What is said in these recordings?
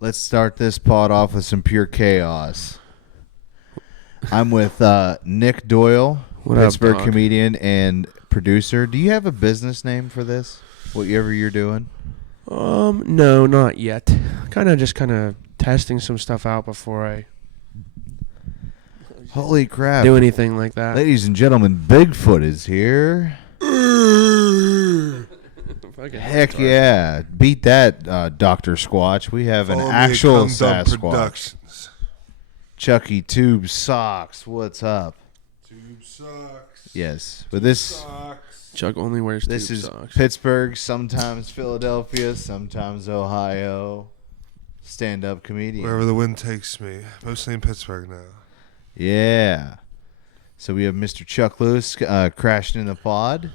Let's start this pod off with some pure chaos. I'm with Nick Doyle, Pittsburgh comedian and producer. Do you have a business name for this? Whatever you're doing? No, not yet. Kind of testing some stuff out before I Holy crap. do anything like that. Ladies and gentlemen, Bigfoot is here. Heck yeah. Beat that, Dr. Squatch. We have an actual Sasquatch. Chucky Tube Socks. What's up? Tube Socks. Yes. But this Socks. Chuck only wears this tube is socks. Pittsburgh, sometimes Philadelphia, sometimes Ohio. Stand-up comedian. Wherever the wind takes me. Mostly in Pittsburgh now. Yeah. So we have Mr. Chuck Lewis crashing in the pod.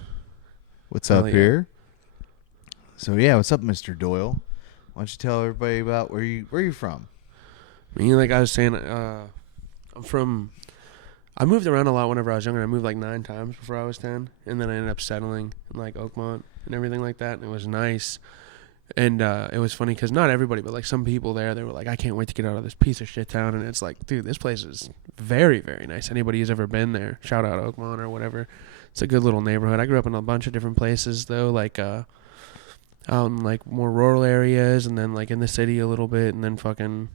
What's up here? So yeah, what's up, Mr. Doyle? Why don't you tell everybody about where you're from? Me, like I was saying, I moved around a lot whenever I was younger. I moved like 9 times before I was 10, and then I ended up settling in like Oakmont and everything like that, and it was nice. And it was funny because not everybody, but like some people there, they were like, I can't wait to get out of this piece of shit town. And it's like, dude, this place is very, very nice. Anybody who's ever been there, shout out Oakmont or whatever. It's a good little neighborhood. I grew up in a bunch of different places though, like out in like more rural areas, and then like in the city a little bit, and then fucking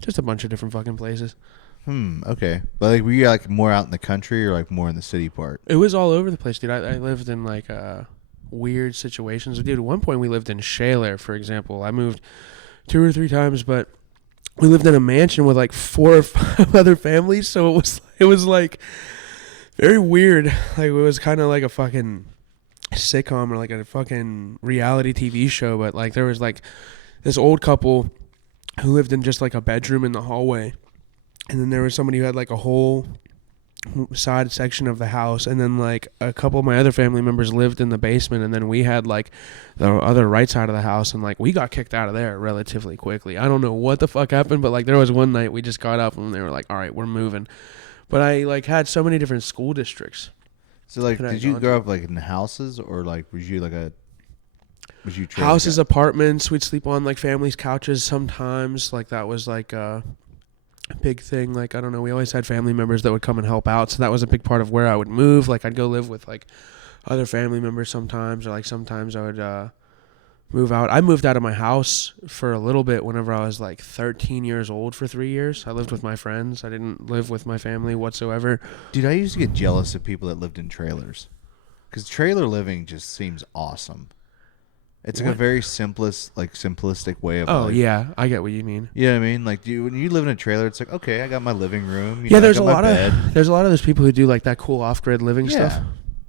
just a bunch of different fucking places. Okay. But like, were you like more out in the country or like more in the city part? It was all over the place, dude. I lived in like weird situations. Dude, at one point we lived in Shaler, for example. I moved 2 or 3 times, but we lived in a mansion with like 4 or 5 other families, so it was like very weird. Like it was kind of like a fucking sitcom or like a fucking reality TV show, but like there was like this old couple who lived in just like a bedroom in the hallway, and then there was somebody who had like a whole side section of the house, and then like a couple of my other family members lived in the basement, and then we had like the other right side of the house, and like we got kicked out of there relatively quickly. I don't know what the fuck happened, but like there was one night we just got up and they were like, all right, we're moving. But I like had so many different school districts. So like, did you grow up like in houses, or like was you houses, apartments? We'd sleep on like families' couches sometimes. Like that was like a big thing. Like I don't know, we always had family members that would come and help out, so that was a big part of where I would move. Like I'd go live with like other family members sometimes, or like sometimes I would move out. I moved out of my house for a little bit whenever I was like 13 years old for 3 years. I lived with my friends. I didn't live with my family whatsoever. Dude, I used to get jealous of people that lived in trailers, because trailer living just seems awesome. It's like a very simplistic way of life. Oh, yeah. I get what you mean. You know what I mean? Like, dude, when you live in a trailer, it's like, okay, I got my living room. There's a lot of those people who do like that cool off-grid living stuff.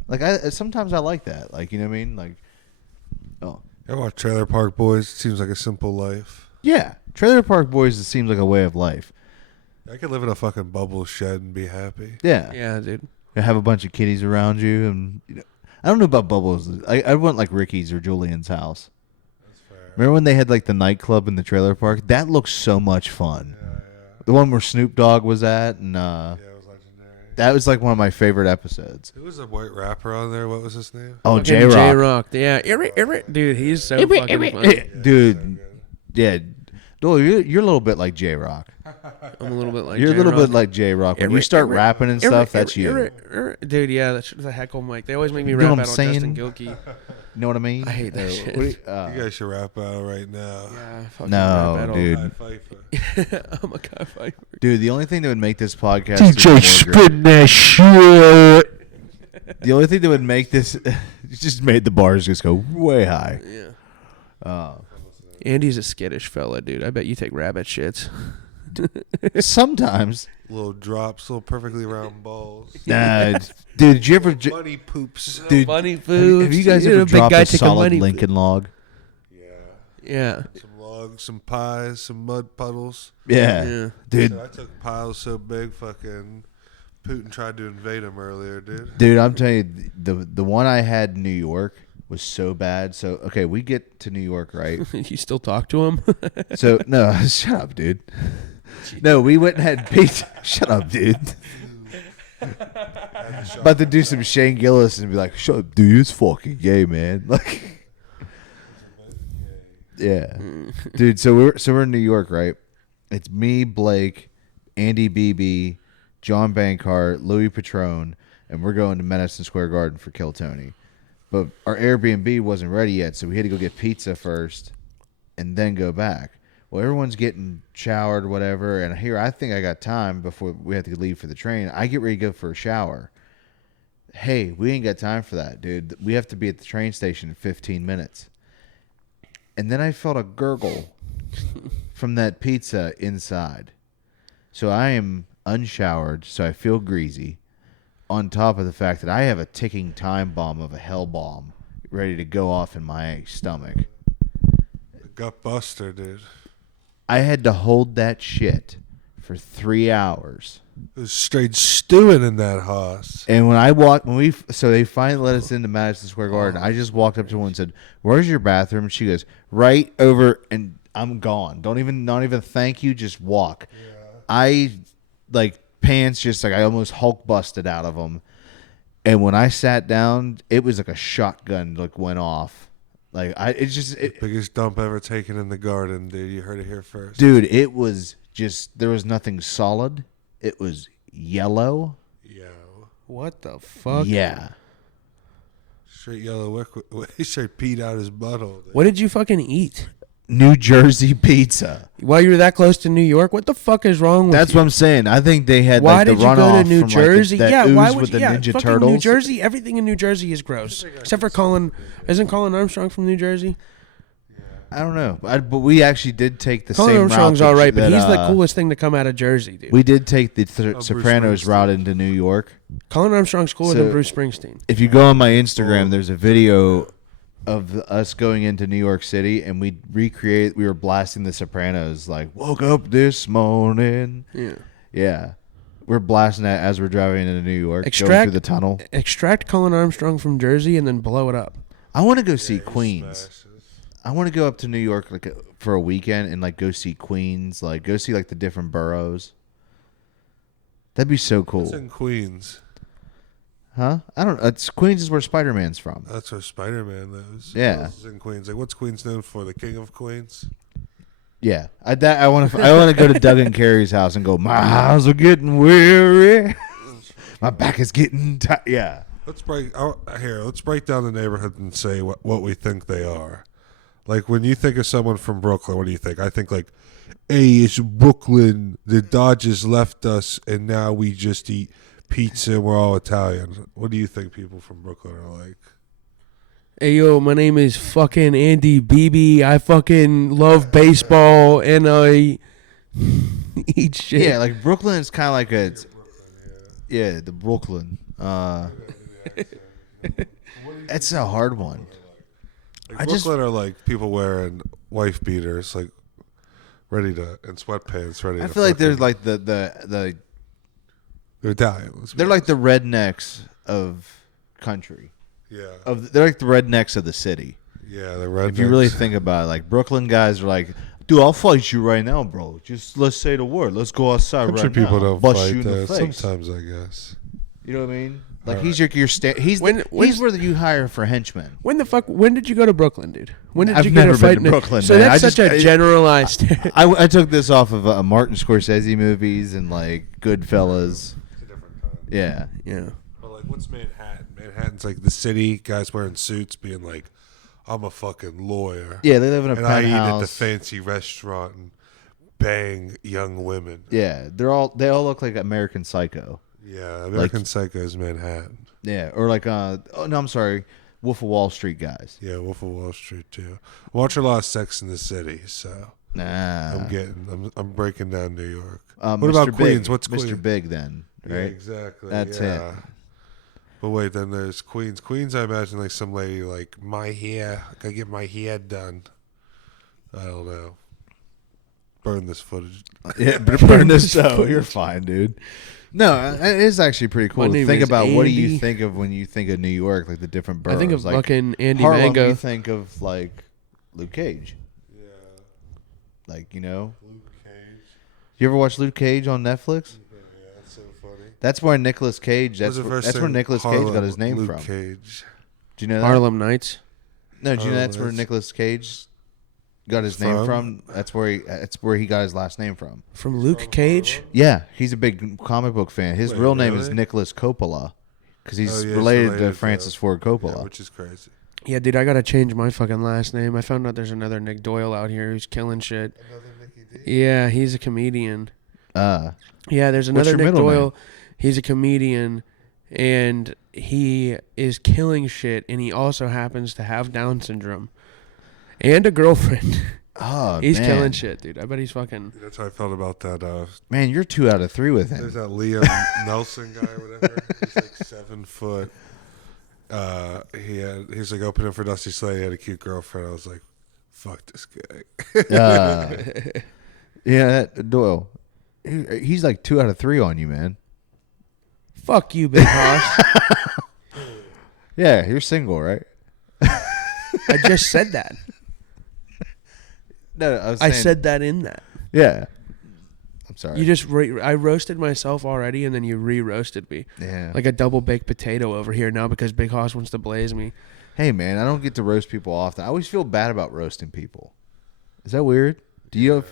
Like, sometimes I like that. Like, you know what I mean? Like, oh. I watch Trailer Park Boys. It seems like a simple life. Yeah. Trailer Park Boys, it seems like a way of life. I could live in a fucking bubble shed and be happy. Yeah. Yeah, dude. You have a bunch of kitties around you, and I don't know about bubbles. I want like Ricky's or Julian's house. That's fair. Remember when they had like the nightclub in the trailer park? That looks so much fun. Yeah. The one where Snoop Dogg was at, and It was legendary. that was like one of my favorite episodes. Who was a white rapper on there? What was his name? Oh, J-Rock. J-Rock. Yeah. Dude, he's so fucking funny. Dude, yeah. Doyle, you're a little bit like J-Rock. I'm a little bit like You're J-Rock. a little bit like J-Rock. When you start rapping and stuff, that's you. Dude, yeah, that's the heckle mic. They always make me You know rap what out I'm on saying? Justin Gilkey. You know what I mean? I hate that shit. You guys should rap out right now. Yeah, fucking No, rap battle. dude. High Pfeiffer. I'm a guy fighter. Dude, the only thing that would make this podcast DJ spin that shit. the only thing that would make this just made the bars just go way high. Yeah. Andy's a skittish fella, dude. I bet you take rabbit shits. Sometimes. Little drops, little perfectly round balls. Nah, dude, did you ever... Bunny poops. Dude, Bunny food. have you guys ever dropped a solid Lincoln log? Yeah. Yeah. Some logs, some pies, some mud puddles. Yeah. Dude. So I took piles so big, fucking Putin tried to invade them earlier, dude. Dude, I'm telling you, the one I had in New York was so bad. So, okay, we get to New York, right? You still talk to him? So, no, shut up, dude. No, we went and had pizza. Shut up, dude. About to do some Shane Gillis and be like, shut up, dude, it's fucking gay, man. Like, Yeah, dude. So we're in New York, right? It's me, Blake, Andy BB, John Bankart, Louis Patrone, and we're going to Madison Square Garden for Kill Tony. But our Airbnb wasn't ready yet, so we had to go get pizza first and then go back. Well, everyone's getting showered, whatever, and here I think I got time before we have to leave for the train. I get ready to go for a shower. Hey, we ain't got time for that, dude. We have to be at the train station in 15 minutes. And then I felt a gurgle from that pizza inside. So I am unshowered, so I feel greasy. On top of the fact that I have a ticking time bomb of a hell bomb ready to go off in my stomach. Gut buster, dude. I had to hold that shit for 3 hours. It was straight stewing in that house. And so they finally let us into Madison Square Garden. I just walked up to one and said, "Where's your bathroom?" And she goes, "Right over," and I'm gone. Not even thank you, just walk. Yeah. I pants just I almost Hulk busted out of them. And when I sat down, it was like a shotgun went off. Biggest dump ever taken in the garden, dude. You heard it here first. Dude, it was just there was nothing solid. It was yellow. Yo. What the fuck? Yeah. Straight yellow liquid. He straight peed out his butthole. Dude. What did you fucking eat? New Jersey pizza. While you were that close to New York? What the fuck is wrong with That's you? what I'm saying. I think they had Why the did you runoff go to New from Jersey? that Yeah, ooze why would with you? the Yeah, Ninja fucking Turtles. New Jersey. Everything in New Jersey is gross, except for Colin. Isn't Colin Armstrong from New Jersey? I don't know, but we actually did take the Colin same Armstrong's route. all right, but that, he's the coolest thing to come out of Jersey, dude. We did take the Bruce Sopranos Springsteen. route into New York. Colin Armstrong's cooler So- than Bruce Springsteen. If you go on my Instagram, there's a video of us going into New York City, and we were blasting the Sopranos, woke up this morning. Yeah. We're blasting that as we're driving into New York, going through the tunnel. Extract Colin Armstrong from Jersey and then blow it up. I want to go see Queens. I want to go up to New York for a weekend and go see Queens, go see the different boroughs. That'd be so cool. It's in Queens. Huh? I don't know. Queens is where Spider-Man's from. That's where Spider-Man lives. Yeah. It's in Queens. What's Queens known for? The King of Queens? Yeah. I want to go to Doug and Carrie's house and go, "My eyes are getting weary. My back is getting tight." Yeah. Let's break down the neighborhood and say what we think they are. When you think of someone from Brooklyn, what do you think? I think hey, it's Brooklyn. The Dodgers left us, and now we just eat pizza and we're all Italian. What do you think people from Brooklyn are like? Hey, yo, my name is fucking Andy BB. I fucking love baseball, and I eat shit. Yeah, Brooklyn is kind of the Brooklyn. That's a hard one. Brooklyn are people wearing wife beaters, ready to, and sweatpants, ready. I to feel like they're fucking- the they're Italian. they're the rednecks of country. Yeah. They're like the rednecks of the city. Yeah, the rednecks. If you really think about it, Brooklyn guys are "Dude, I'll fight you right now, bro. Just let's say the word. Let's go outside Country right people now. don't Bust fight you in the that. face." Sometimes, I guess. You know what I mean? Alright. He's where you hire for henchmen. When did you go to Brooklyn, dude? When did I've you get never a fight been to Brooklyn, So man. that's I such a just- generalized. I took this off of Martin Scorsese movies and Goodfellas. It's a different time. Yeah. Yeah. But what's Manhattan? Manhattan's the city, guys wearing suits, being I'm a fucking lawyer. Yeah, they live in a and I eat at the penthouse. fancy restaurant and bang young women. Yeah, they all look like American Psycho. Yeah, American Psycho is Manhattan. Yeah, or I'm sorry, Wolf of Wall Street guys. Yeah, Wolf of Wall Street too. I watch a lot of Sex in the City, so Nah. I'm breaking down New York. What What about Queens? What's Mr. Queens? Big then, right? Yeah, exactly. That's yeah. it. But wait, then there's Queens. Queens, I imagine some lady my hair. I get my hair done. I don't know. Burn this footage. Yeah, but burn this show. You're fine, dude. No, it is actually pretty cool My to name think is about. What do you Andy. think of when you think of New York, the different boroughs? I think of fucking Andy Harlem, Mango. you think of Luke Cage. Yeah. Luke Cage. You ever watch Luke Cage on Netflix? Yeah, that's so funny. That's where Nicolas Cage. That's where Nicolas Cage got his name Luke from. Cage. Do you know that? Harlem Nights. No, do you know Oh, that's where that's- Nicolas Cage got his name from. That's where he got his last name from. From Luke Cage? Yeah, he's a big comic book fan. His real name is really? Nicholas Coppola because he's he's related to Francis Ford Yeah, Coppola. which is crazy. Yeah, dude, I gotta change my fucking last name. I found out there's another Nick Doyle out here who's killing shit. Another Nicky D? Yeah, he's a comedian. Yeah, there's What's another your Nick middle Doyle. name? He's a comedian, and he is killing shit, and he also happens to have Down syndrome and a girlfriend. Oh, He's man. killing shit, dude. I bet he's fucking... That's how I felt about that. Man, you're 2 out of 3 with There's him. that Liam Nelson guy or whatever. He's like 7 foot. He's like opening for Dusty Slade. He had a cute girlfriend. I was like, fuck this guy. Yeah, Doyle. He's like 2 out of 3 on you, man. Fuck you, Big Hoss. Yeah, you're single, right? I just said that. No, I was saying, I said that in that. yeah. I'm sorry. You just I roasted myself already, and then you re-roasted me. Yeah. Like a double baked potato over here now because Big Hoss wants to blaze me. Hey, man, I don't get to roast people often. I always feel bad about roasting people. Is that weird? Do you?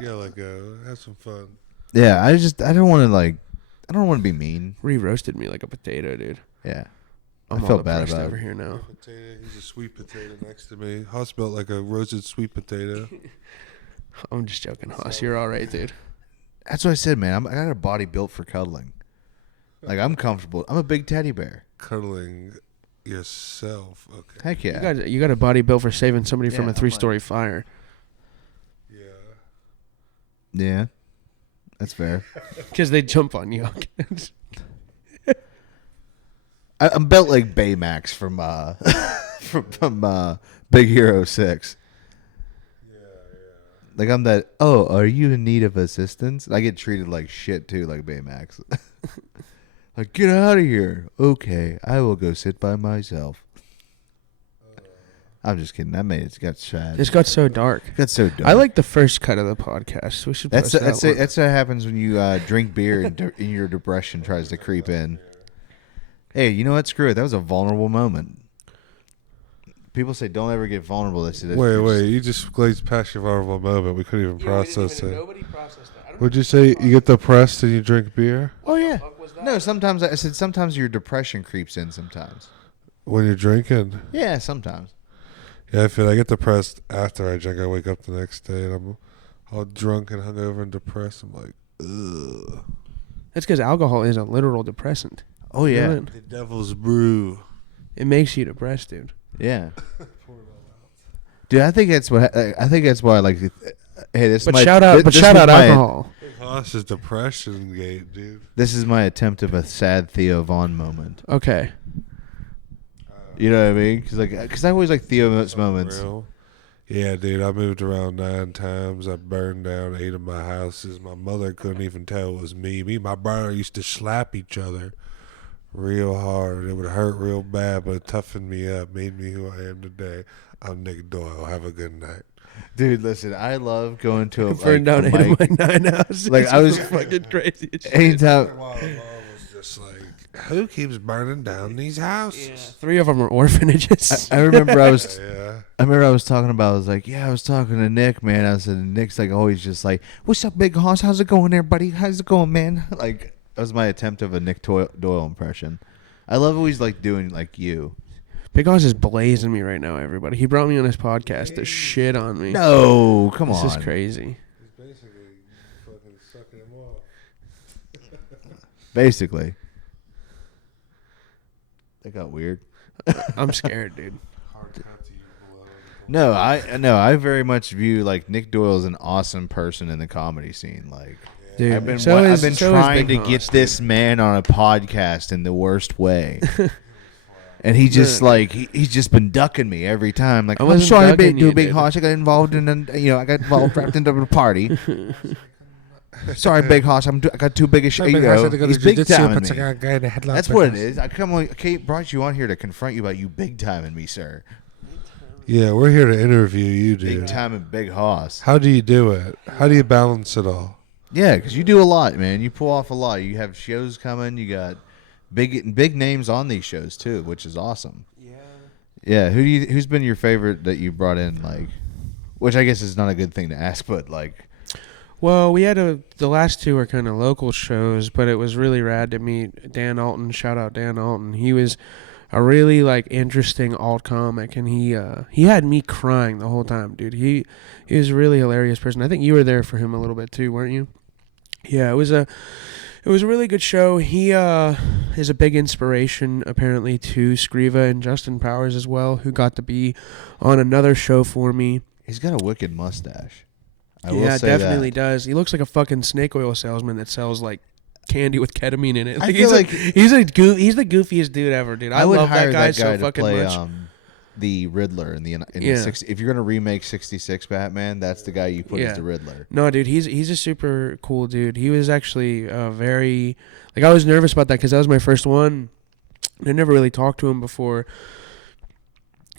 Yeah, like, have some fun. Yeah, I don't want to be mean. Re-roasted me like a potato, dude. Yeah. I'm I all felt bad depressed about over it. here now. Potato. He's a sweet potato next to me. Hoss built like a roasted sweet potato. I'm just joking, Hoss. You're all right, dude. That's what I said, man. I got a body built for cuddling. Like, I'm comfortable. I'm a big teddy bear. Cuddling yourself. Okay. Heck yeah. You got a body built for saving somebody from Yeah, a I'm 3-story fire. Yeah. Yeah. That's fair. Because they jump on you. I'm built like Baymax from from Big Hero 6. Like, I'm that, oh, are you in need of assistance? I get treated like shit, too, like Baymax. Like, get out of here. Okay, I will go sit by myself. I'm just kidding. It got sad. This got so dark. It got so dark. I like the first cut of the podcast. We should post that one. That's what happens when you drink beer and your depression tries to creep in. Hey, you know what? Screw it. That was a vulnerable moment. People say don't ever get vulnerable. They say that Wait. You just glazed past your vulnerable moment. We couldn't even process it. Nobody processed that. Would you say you get depressed and you drink beer? Oh, yeah. No, sometimes I said sometimes your depression creeps in sometimes. When you're drinking? Yeah, sometimes. Yeah, I feel I get depressed after I drink. I wake up the next day and I'm all drunk and hungover and depressed. I'm like, ugh. That's because alcohol is a literal depressant. Oh, yeah. You know it? The devil's brew. It makes you depressed, dude. Yeah. Dude, I think that's why I like to. Hey, this But is my, shout out, thi- but this shout was out my- alcohol. Hoss is depression gate, dude. This is my attempt of a sad Theo Vaughn moment. Okay. You know what I mean? Because I always like Theo's moments. Real. Yeah, dude, I moved around 9 times. I burned down 8 of my houses. My mother couldn't even tell it was me. Me and my brother used to slap each other real hard. It would hurt real bad, but it toughened me up, made me who I am today. I'm Nick Doyle. Have a good night. Dude, listen, I love going to a Burned down 8 of my 9 houses. Like, I was fucking crazy. as shit. anytime. While mom was just like, who keeps burning down these houses? 3 of them are orphanages. I remember I was Yeah. talking about. I was like, yeah, I was talking to Nick, man. I said, Nick's like always just like, what's up, Big Hoss? How's it going there, buddy? How's it going, man? Like, that was my attempt of a Nick Doyle impression. I love always like doing like you. Big Hoss is blazing me right now, everybody. He brought me on his podcast to shit on me. No, come on. This is crazy. He's basically fucking sucking him off. Basically. That got weird. I'm scared, dude. Hard cut to you below. No, I very much view like Nick Doyle as an awesome person in the comedy scene. Like, Dude, I've been so is trying Big to get Hoss, this man on a podcast in the worst way. And he just he's just been ducking me every time. Like, I I'm wasn't sorry, ducking do you, a Big dude. Hoss. I got involved I got involved wrapped into the party. Sorry, Big Hoss. I got too big a ego. He's big timing me. That's what it is. I brought you on here to confront you about you big timing me, sir. Yeah, we're here to interview you, Big dude. timing Big Hoss. How do you do it? How do you balance it all? Yeah, because you do a lot, man. You pull off a lot. You have shows coming. You got big names on these shows too, which is awesome. Yeah. Yeah. Who's been your favorite that you brought in? Like, which I guess is not a good thing to ask, but like, Well, we had the last two were kind of local shows, but it was really rad to meet Dan Alton. Shout out Dan Alton. He was a really like interesting alt comic, and he had me crying the whole time, dude. He was a really hilarious person. I think you were there for him a little bit too, weren't you? Yeah, it was a really good show. He is a big inspiration apparently to Scriva and Justin Powers as well, who got to be on another show for me. he's got a wicked mustache. I will Yeah, say definitely that. does. He looks like a fucking snake oil salesman that sells like candy with ketamine in it. I Like, feel like he's the goofiest dude ever, dude. I would love hire that guy that guy so to fucking play much. the Riddler in the Yeah. 60, if you're gonna remake 66 Batman, that's the guy you put Yeah. as the Riddler. No, dude, he's a super cool dude. He was actually very like, I was nervous about that because that was my first one. I never really talked to him before.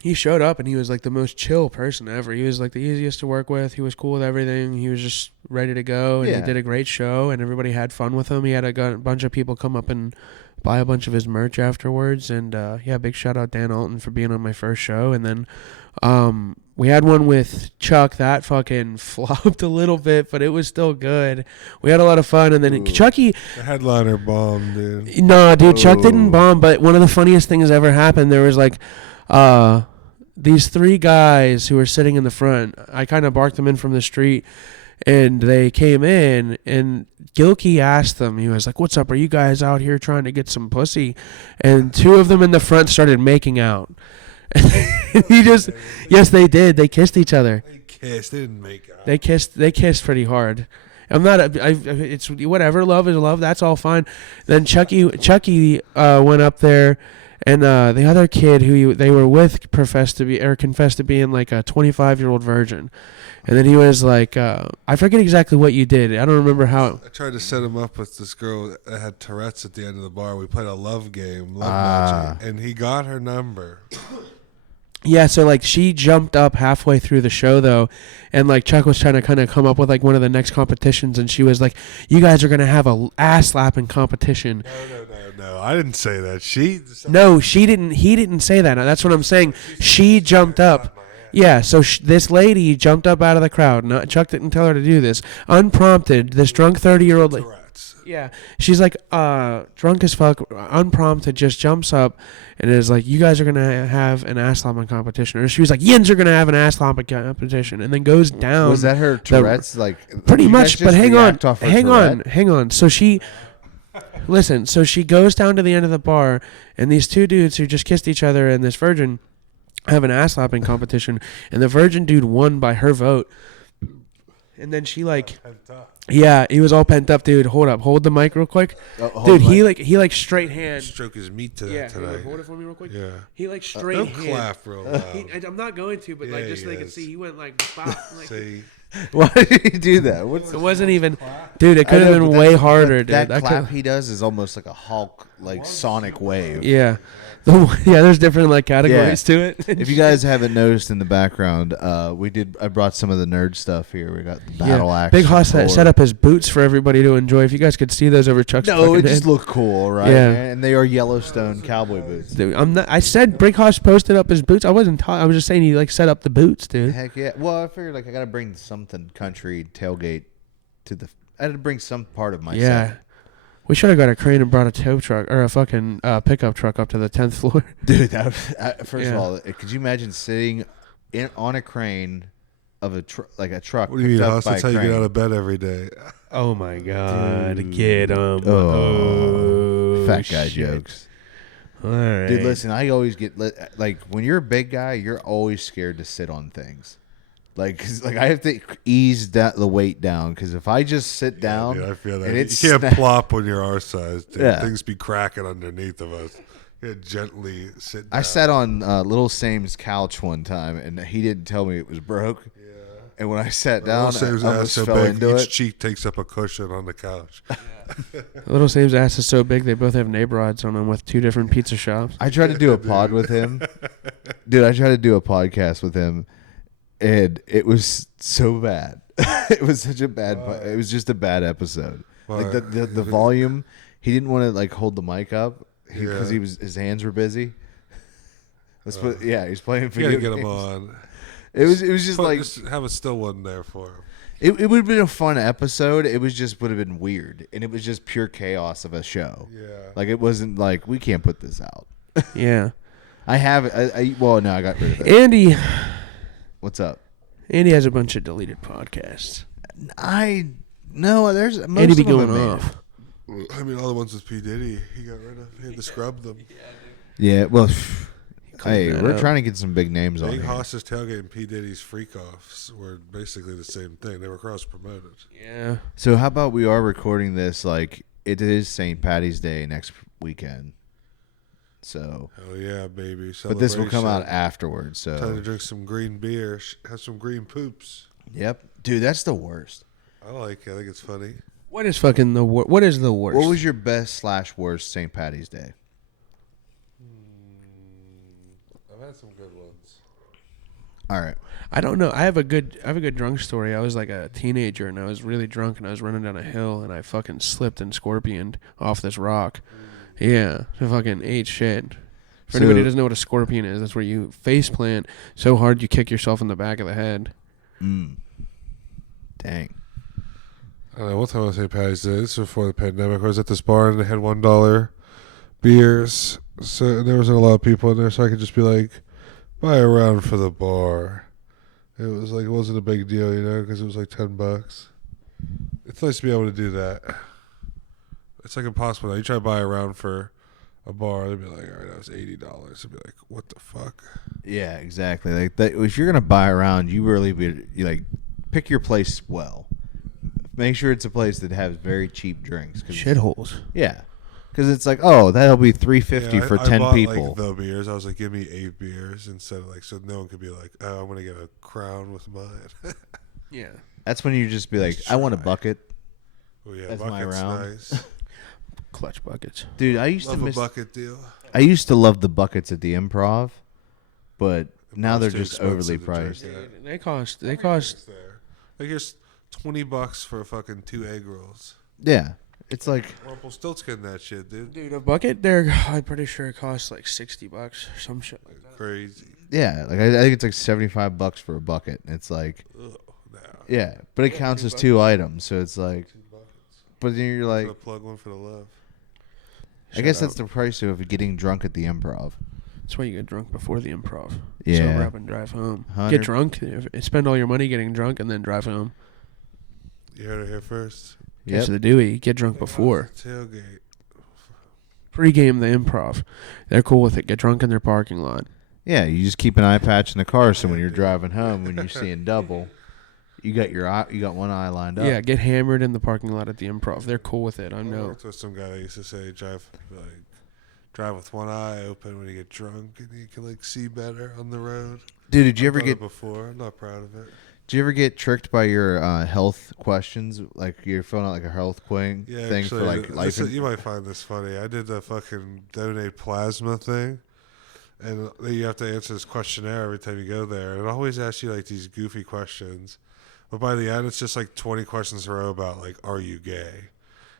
He showed up and he was like the most chill person ever. He was like the easiest to work with. He was cool with everything. He was just ready to go, and Yeah. he did a great show, and everybody had fun with him. He had a bunch of people come up and buy a bunch of his merch afterwards, and yeah, big shout out Dan Alton for being on my first show. And then we had one with Chuck that fucking flopped a little bit, but it was still good. We had a lot of fun, and then Ooh. Chucky. The headliner bomb, dude. No, dude, Chuck didn't Oh. bomb, but one of the funniest things ever happened. There was like these three guys who were sitting in the front. I kind of barked them in from the street, and they came in, and Gilkey asked them, he was like, "What's up? Are you guys out here trying to get some pussy?" And two of them in the front started making out. He just, yes, they did. They kissed each other. They kissed. They didn't make out. They kissed pretty hard. I'm not. It's whatever. Love is love. That's all fine. Then Chucky went up there, and the other kid who they were with confessed to being like a 25-year-old virgin. And then he was like, I forget exactly what you did. I don't remember how. I tried to set him up with this girl that had Tourette's at the end of the bar. We played a love game, Ah. matching, and he got her number. Yeah, so like she jumped up halfway through the show though, and like Chuck was trying to kind of come up with like one of the next competitions, and she was like, "You guys are gonna have a ass slapping competition." No. I didn't say that. She. No, she didn't. He didn't say that. Now, that's what I'm saying. She jumped up. Yeah, so this lady jumped up out of the crowd. No, Chuck didn't tell her to do this. Unprompted, this drunk 30-year-old. Tourette's. Yeah, she's like drunk as fuck, unprompted, just jumps up and is like, "You guys are gonna have an ass slapping competition," or she was like, "Yins are gonna have an ass slapping competition," and then goes down. Was that her Tourette's? Like Pretty you much, guys but just hang on, react off her hang on. So she, listen, so she goes down to the end of the bar, and these two dudes who just kissed each other and this virgin have an ass slapping competition, and the virgin dude won by her vote. And then she like, yeah, he was all pent up, dude. Hold the mic real quick, dude. He like straight hand. Stroke his meat to Yeah, that today. hold it for me real quick. Yeah. He like straight Don't hand. clap real loud. I'm not going to, but like Yeah, just so they can yes. see, he went like, bop, like See, Why did he do that? What's it wasn't even, dude. It could I have know, been but way that- harder, that, dude. That I clap could, he does is almost like a Hulk, like sonic wave. yeah. Yeah, there's different like categories to it. If you guys haven't noticed in the background, I brought some of the nerd stuff here. We got the battle axe. Big Hoss from set up his boots for everybody to enjoy. If you guys could see those over Chuck's No, fucking it just head. looked cool, right? Yeah. Man? And they are Yellowstone cowboy boots. Dude, I said Big Hoss posted up his boots. I wasn't I was just saying he like set up the boots, dude. Heck yeah. Well, I figured like I got to bring something country tailgate to the. I had to bring some part of myself. Yeah. We should have got a crane and brought a tow truck or a fucking pickup truck up to the 10th floor. Dude, first of Yeah. all, could you imagine sitting on a crane of a truck? what do you mean, picked up Hoss? by That's a how you get crane? out of bed every day. Oh my God, get him! Oh, fat guy shit. jokes. All right, Dude, listen, I always get like when you're a big guy, you're always scared to sit on things. Like, 'cause, like I have to ease the weight down because if I just sit down, Dude, I feel that. and You it's can't plop when you're our size, dude. Yeah. Things be cracking underneath of us. You gotta gently sit down. I sat on Little Sam's couch one time, and he didn't tell me it was broke. Yeah. And when I sat down, Also, I his almost ass so fell big, into each it. cheek takes up a cushion on the couch. Little Sam's ass is so big they both have neighbor odds on them with two different pizza shops. I tried to do a pod with him. Dude, I tried to do a podcast with him, and it was so bad. It was such a bad. It was just a bad episode. Like the volume, he didn't want to like hold the mic up because Yeah. his hands were busy. He's playing You video gotta get him games. on. It was just like just have a still one there for him. it would have been a fun episode. It was just would have been weird, and it was just pure chaos of a show. Yeah. Like it wasn't like we can't put this out. Yeah. I have it. Well, no, I got rid of it. Andy What's up? has a bunch of deleted podcasts. There's most Andy be of them going I made off. I mean, all the ones with P. Diddy, he got rid of. He had to scrub them. Yeah, well, hey, that we're up. trying to get some big names on Big here. Hoss's Tailgate and P. Diddy's Freak Offs were basically the same thing. They were cross promoted. Yeah. So how about we are recording this like it is St. Patty's Day next weekend. So, Hell yeah, baby! but this will come out Celebration. afterwards. Time So, to drink some green beer. Have some green poops. yep, dude, that's the worst. I like it. I think it's funny. What is fucking the what is the worst? What was your best / worst St. Patty's Day? I've had some good ones. All right. I don't know. I have a good drunk story. I was like a teenager and I was really drunk and I was running down a hill and I fucking slipped and scorpioned off this rock. Yeah, I fucking ate shit. For anybody who doesn't know what a scorpion is, that's where you face plant so hard you kick yourself in the back of the head. Dang. I don't know. One time on St. Patty's Day, this was before the pandemic, I was at this bar and they had $1 beers. So and there wasn't a lot of people in there, so I could just be like, buy a round for the bar. It was like, it wasn't a big deal, you know, because it was like $10. It's nice to be able to do that. It's like impossible now. You try to buy a round for a bar, they'd be like, all right, that was $80. I'd be like, what the fuck? Yeah, exactly. Like that, if you're gonna buy around, you really you like pick your place well. Make sure it's a place that has very cheap drinks. Shitholes. Yeah, because it's like, oh, that'll be $3.50 for 10 I bought, people. Like, the beers. I was like, give me 8 beers instead of like, so no one could be like, oh, I'm gonna get a crown with mine. Yeah. That's when you just be like, I want a bucket, Oh yeah, That's my bucket's round. nice. Clutch buckets. dude. I used Love to a miss. bucket deal. I used to love the buckets at the Improv, but now they're Too just expensive overly to drink priced. that. They cost There. Like here's $20 for fucking 2 egg rolls. Yeah, it's like Rumpelstiltskin that shit, dude. Dude, a bucket there I'm pretty sure it costs like $60 or some shit like that. Crazy. yeah, like I think it's like $75 for a bucket. It's like Ugh, no. yeah, but it counts as 2 items, so it's like. But then you're I'm like, gonna plug one for the love. I guess Shut that's the price of getting drunk at the Improv. That's why you get drunk before the Improv. Yeah. Sober up and drive home. 100 Get drunk, spend all your money getting drunk, and then drive home. You heard it here first. Get Yep. to the Dewey. Get drunk before. Tailgate. Pre-game the Improv. They're cool with it. Get drunk in their parking lot. Yeah, you just keep an eye patch in the car, so when you're driving home, when you're seeing double, you got one eye lined up. Yeah, get hammered in the parking lot at the Improv. They're cool with it. I I know. worked with some guy that used to say drive with one eye open when you get drunk and you can like see better on the road. Dude, did you I've ever done it get before? I'm not proud of it. Did you ever get tricked by your health questions? Like you're filling out like a health thing Yeah, for actually, like life. you might find this funny. I did the fucking donate plasma thing, and you have to answer this questionnaire every time you go there. And it always asks you like these goofy questions, but by the end, it's just like 20 questions in a row about like, are you gay?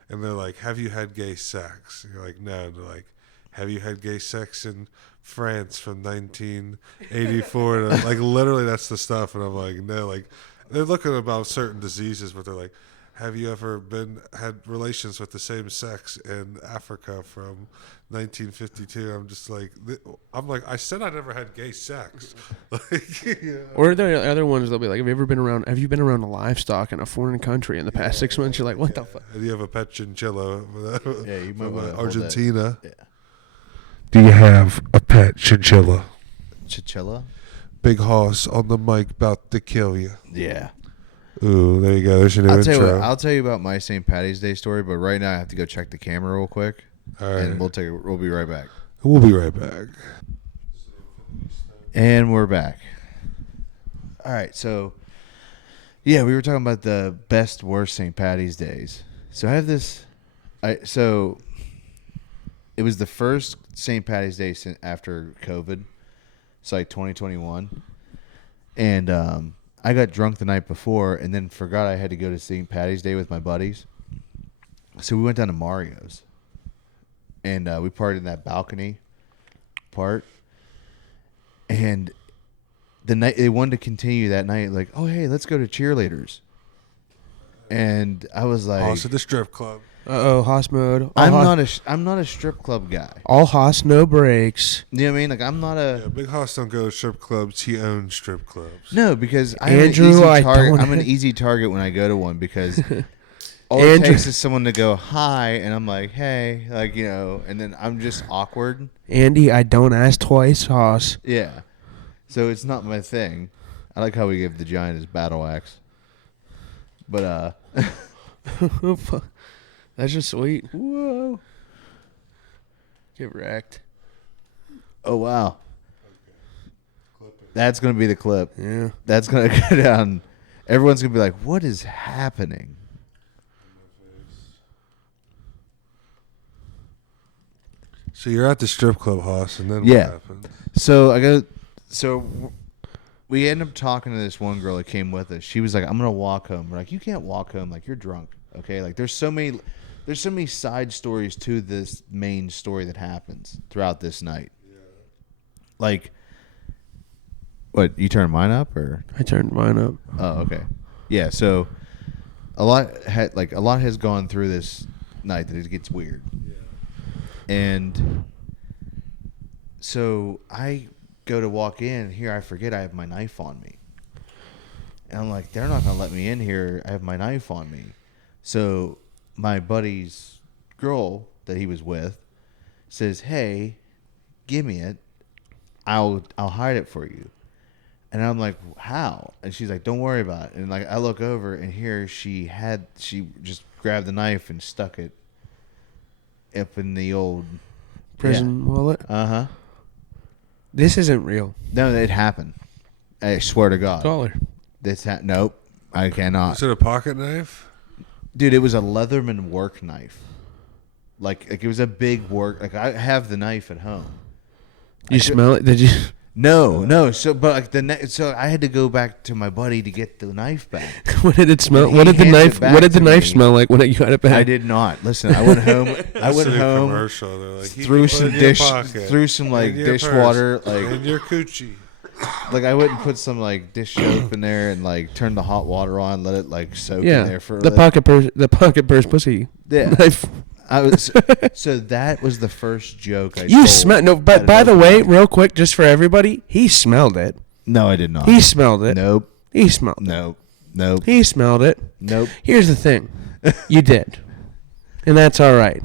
And they're like, have you had gay sex? And you're like, no. And they're like, have you had gay sex in France from 1984? And like literally, that's the stuff. And I'm like, no. Like they're looking about certain diseases, but they're like, have you ever had relations with the same sex in Africa from 1952? I'm just like, I said I never had gay sex. Like, yeah. Or there are other ones they'll be like, have you been around a livestock in a foreign country in the past 6 months? You're like, what the fuck? Do you have a pet chinchilla? Yeah, you might from wanna hold Argentina. Yeah. Do you have a pet chinchilla? Chichilla? Big horse on the mic about to kill you. Yeah. Ooh, there you go. There's your new intro. I'll tell you about my St. Patty's Day story, but right now I have to go check the camera real quick, All right. and we'll be right back. We'll be right back. And we're back. All right, so yeah, we were talking about the best worst St. Patty's Days. So I have this. So it was the first St. Patty's Day after COVID. It's like 2021, and I got drunk the night before, and then forgot I had to go to St. Patty's Day with my buddies. So we went down to Mario's, and we partied in that balcony part. And the night they wanted to continue that night, like, oh hey, let's go to cheerleaders. And I was like, Also the strip club. Haas mode. I'm not a strip club guy. All Haas, no brakes. You know what I mean? Like I'm not Yeah, Big Hoss don't go to strip clubs. He owns strip clubs. No, because Andrew, I'm an easy target when I go to one because all it takes is someone to go hi, and I'm like, hey, like and then I'm just awkward. Andy, I don't ask twice, Haas. Yeah, so it's not my thing. I like how we give the giant his battle axe, but That's just sweet. Whoa. Get wrecked. oh wow, that's gonna be the clip. Yeah. That's gonna go down. Everyone's gonna be like, what is happening? So you're at the strip club, Hoss, and then Yeah. what happened? So we ended up talking to this one girl that came with us. She was like, I'm gonna walk home. We're like, you can't walk home, like you're drunk. Okay, like there's so many side stories to this main story that happens throughout this night. Yeah. Like, what, you turned mine up or? I turned mine up. Oh, okay. Yeah, so a lot has gone through this night that it gets weird. Yeah. And so I go to walk in here, I forget I have my knife on me. And I'm like, they're not going to let me in here. I have my knife on me. So my buddy's girl that he was with says, hey, give me it. I'll hide it for you. And I'm like, how? And she's like, don't worry about it. And like I look over and here she just grabbed the knife and stuck it up in the old Prison wallet? Uh-huh. This isn't real. No, it happened. I swear to God. Dollar. Nope. I cannot. Is it a pocket knife? Dude, it was a Leatherman work knife. Like it was a big work. Like I have the knife at home. You smell it? Did you? No. So, but like so I had to go back to my buddy to get the knife back. What did it smell? He What did the handed knife? it back What did the to knife me. smell like when you got it back? I did not. Listen, I went home. Commercial. They're like, Threw some threw some like dishwater, like in your coochie. Like I went and put some like dish soap in there and like turned the hot water on, let it like soak in there for the pocket purse pussy. Yeah. Knife. I was so that was the first joke I You told smell no, at but by an the open way, mic. real quick, just for everybody, he smelled it. No, I did not. He smelled it. Nope. He smelled it. Nope. He smelled it. Nope. Here's the thing. You did. And that's all right.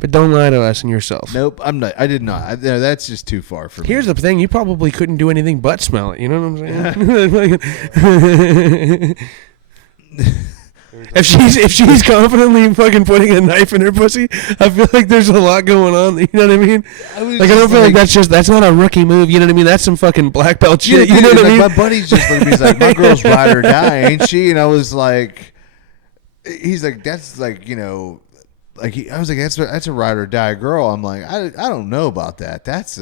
But don't lie to us and yourself. Nope. I did not. No, that's just too far for me. Here's the thing. You probably couldn't do anything but smell it. You know what I'm saying? If she's confidently fucking putting a knife in her pussy, I feel like there's a lot going on. You know what I mean? I don't feel like that's not a rookie move. You know what I mean? That's some fucking black belt shit. Yeah, you know what I mean? My buddy's just looking at me. He's like, my girl's ride or die, ain't she? And I was like, he's like, that's like, I was like, that's a ride or die girl. I'm like, I don't know about that. That's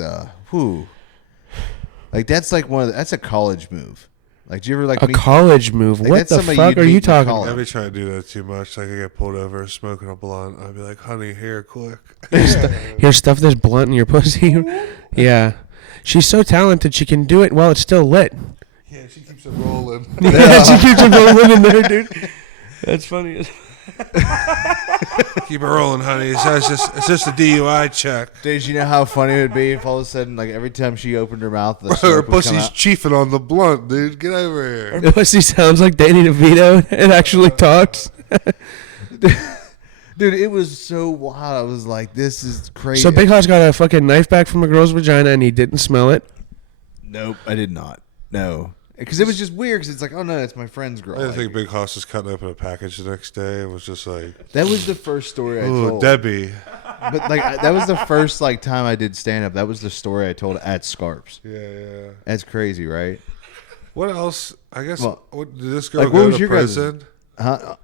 like that's like that's a college move. Like, do you ever like a college move? Like, what the fuck are you talking I'd about? be trying to do that too much. Like I get pulled over smoking a blunt. I'd be like, honey, here, quick. Here, stuff this blunt in your pussy. Yeah. She's so talented, she can do it while it's still lit. Yeah, she keeps it rolling. Yeah, she keeps it rolling in there, dude. That's funny. Keep it rolling, honey. It's just a DUI check. Did you know how funny it would be if all of a sudden, like every time she opened her mouth, the Her smoke would come pussy's out? chiefing on the blunt, dude. Get over here. Her pussy sounds like Danny DeVito and actually talks. Dude, it was so wild. I was like, this is crazy. So Big Hot's got a fucking knife back from a girl's vagina and he didn't smell it. Nope, I did not. No. Because it was just weird because it's like, oh no, it's my friend's girl. I didn't Like, think Big Hoss was cutting open a package the next day. It was just like, that was the first story I ooh, told. Debbie. But like that was the first like time I did stand up. That was the story I told at Scarps. Yeah. That's crazy, right? What else? I guess, Well, did this girl like, what go was to your guys' prison? Huh?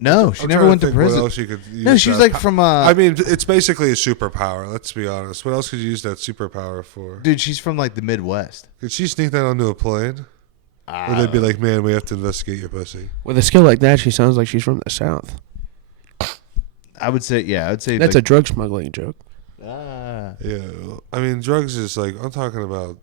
No, she I'm never trying went to think what prison. else you could use No, she's that like from I mean, it's basically a superpower. Let's be honest. What else could you use that superpower for? dude, she's from like the Midwest. Could she sneak that onto a plane? Or they'd be like, man, we have to investigate your pussy. With a skill like that, she sounds like she's from the South. I would say, yeah, I would say That's a like, drug smuggling joke. Yeah. I mean, drugs is like, I'm talking about,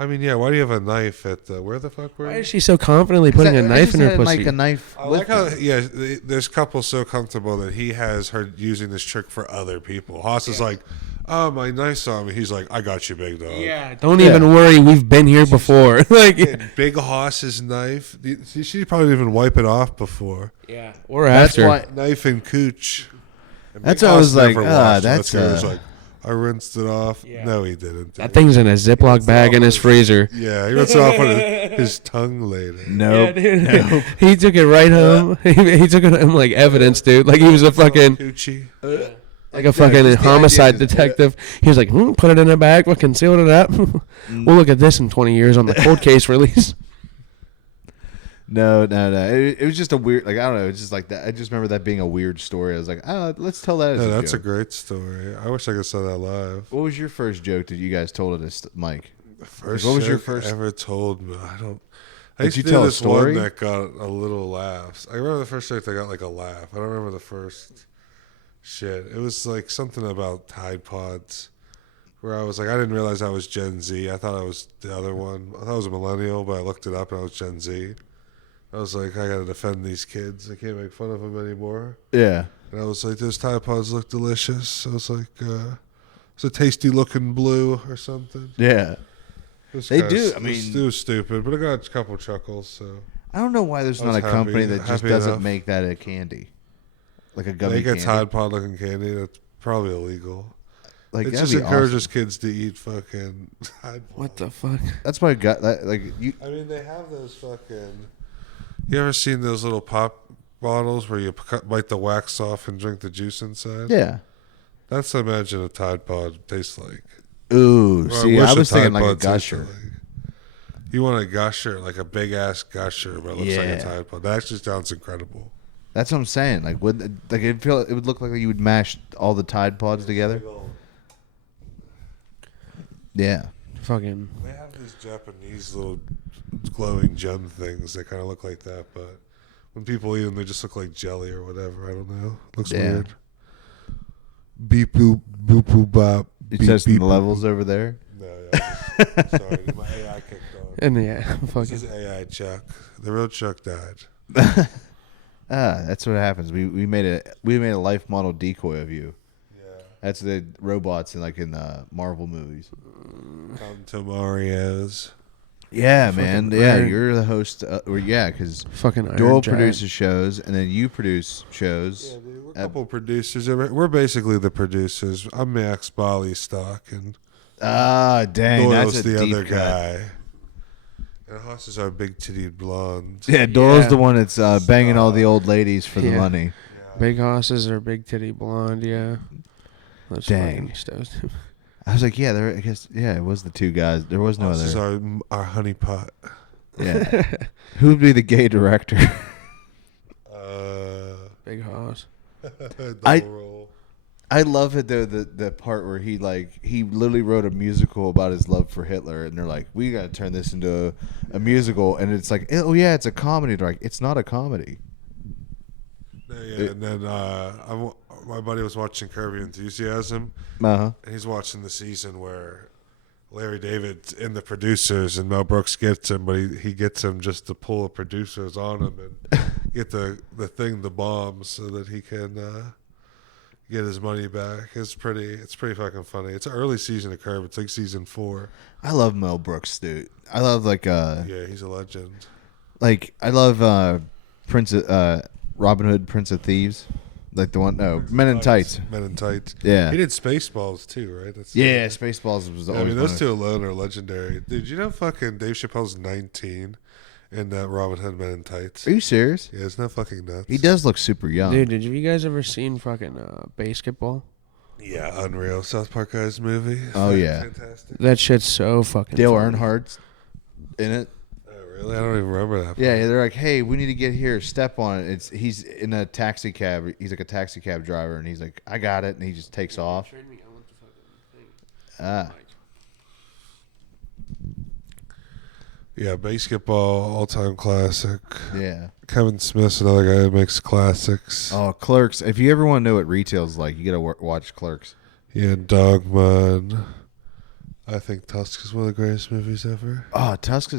I mean, yeah. Why do you have a knife at the? Where the fuck were Why you? is she so confidently putting a knife in her pussy? Like a knife. I like how there's couples so comfortable that he has her using this trick for other people. Haas is like, oh, my knife's on me. He's like, I got you, big dog. Yeah, don't even worry. We've been here before. Like, And Big Hoss's knife. She probably didn't even wipe it off before. yeah, or That's after. why. Knife and cooch. And That's Big what I Hoss was like, never washed it. that's, why he was like, I rinsed it off. Yeah. No, he didn't. That thing's in a Ziploc bag in his freezer. Yeah, he rinsed it off with his tongue later. Nope. Yeah, dude. He took it right home. He took it home like evidence, dude. Like he was a fucking, Coochie. like a fucking just the homicide idea is- detective. He was like, put it in a bag, fucking sealed it up. We'll look at this in 20 years on the cold case release. No. It was just a weird, like, I don't know. It's just like that. I just remember that being a weird story. I was like, let's tell that as No, a that's a joke. great story. I wish I could say that live. What was your first joke that you guys told at Mike? First what was your joke first- ever told me? I don't. I Did used you to do tell a this story? one that got a little laughs. I remember the first joke that got like a laugh. I don't remember the first shit. It was like something about Tide Pods, where I was like, I didn't realize I was Gen Z. I thought I was the other one. I thought I was a millennial, but I looked it up and I was Gen Z. I was like, I gotta defend these kids. I can't make fun of them anymore. Yeah. And I was like, those Tide Pods look delicious. I was like, it's a tasty looking blue or something. Yeah. It was They kinda do, s- I it was- mean- it was stupid, but I got a couple chuckles. So I don't know why there's I not was a company happy- that just happy doesn't enough. make that a candy. Like a gummy make a candy. Tide Pod looking candy. That's probably illegal. Like, It that'd just be encourages kids to eat fucking Tide Pod. What the fuck? awesome. That's why I got that. Like, you. I mean, they have those fucking. You ever seen those little pop bottles where you bite the wax off and drink the juice inside? Yeah. That's what I imagine a Tide Pod tastes like. Ooh, Or see, wish I a was thinking Tide like a Pod tasted gusher. like. You want a gusher, like a big ass gusher, but it looks like Yeah. a Tide Pod. That actually sounds incredible. That's what I'm saying. Like, it would look like you would mash all the Tide Pods together. Yeah. Fucking. They have these Japanese little glowing gem things that kind of look like that, but when people eat them, they just look like jelly or whatever. I don't know. Looks Yeah. weird. Beep boop boop boop bop. You beep, testing beep, the levels over there? No, yeah, sorry, my AI kicked on. And yeah, This fucking. is AI Chuck. The real Chuck died. That's what happens. We made a life model decoy of you. Yeah. That's the robots in Marvel movies. Come to Mario's. Yeah, Fucking man. Yeah, Iron- you're the host. Because Fucking Iron Doyle Giant. produces shows, and then you produce shows. Yeah, dude, we're a couple producers. We're basically the producers. I'm Max Stock, and Ah, dang, Doyle's that's a the deep other cut. guy. And Hoss is our big titted blonde. Yeah, Doyle's Yeah. the one that's banging all the old ladies for the Yeah. money. Big hosses are big titty blonde, yeah. That's Dang. fucking stoked. I was like, yeah, I guess, yeah, it was the two guys. There was no Hoss is other. our honey pot. Yeah. Who would be the gay director? Big hoss. I- Double roll. I love it though, the part where he literally wrote a musical about his love for Hitler, and they're like, we got to turn this into a musical, and it's like, oh yeah, it's a comedy. They're like, it's not a comedy. Yeah, and then my buddy was watching Curb Your Enthusiasm, Uh-huh. and he's watching the season where Larry David's in the producers, and Mel Brooks gets him, but he gets him just to pull the producers on him and get the bomb, so that he can get his money back. It's pretty fucking funny. It's an early season of Curb. It's like season 4. I love Mel Brooks, dude. I love Yeah, he's a legend. I love Robin Hood, Prince of Thieves, like the one. No, Men in Tights. Men in Tights. Yeah. He did Spaceballs too, right? That's Yeah, Spaceballs was I always. mean, those one two alone are legendary. Dude, you know fucking Dave Chappelle's 19 in that Robin Hood Men in Tights? Are you serious? Yeah, it's not fucking nuts. He does look super young. Dude, did you guys ever seen fucking basketball? Yeah, unreal. South Park Guys movie. Oh, yeah. Fantastic. That shit's so fucking Dale funny. Earnhardt's in it. Oh, really? I don't even remember that. Yeah, they're like, hey, we need to get here. Step on it. He's in a taxi cab. He's like a taxi cab driver, and he's like, I got it, and he just takes off. Ah, Yeah, basketball, all-time classic. yeah. Kevin Smith's another guy that makes classics. Oh, Clerks. If you ever want to know what retail's like, you gotta watch Clerks. Yeah, Dogma. And, I think Tusk is one of the greatest movies ever. Oh, Tusk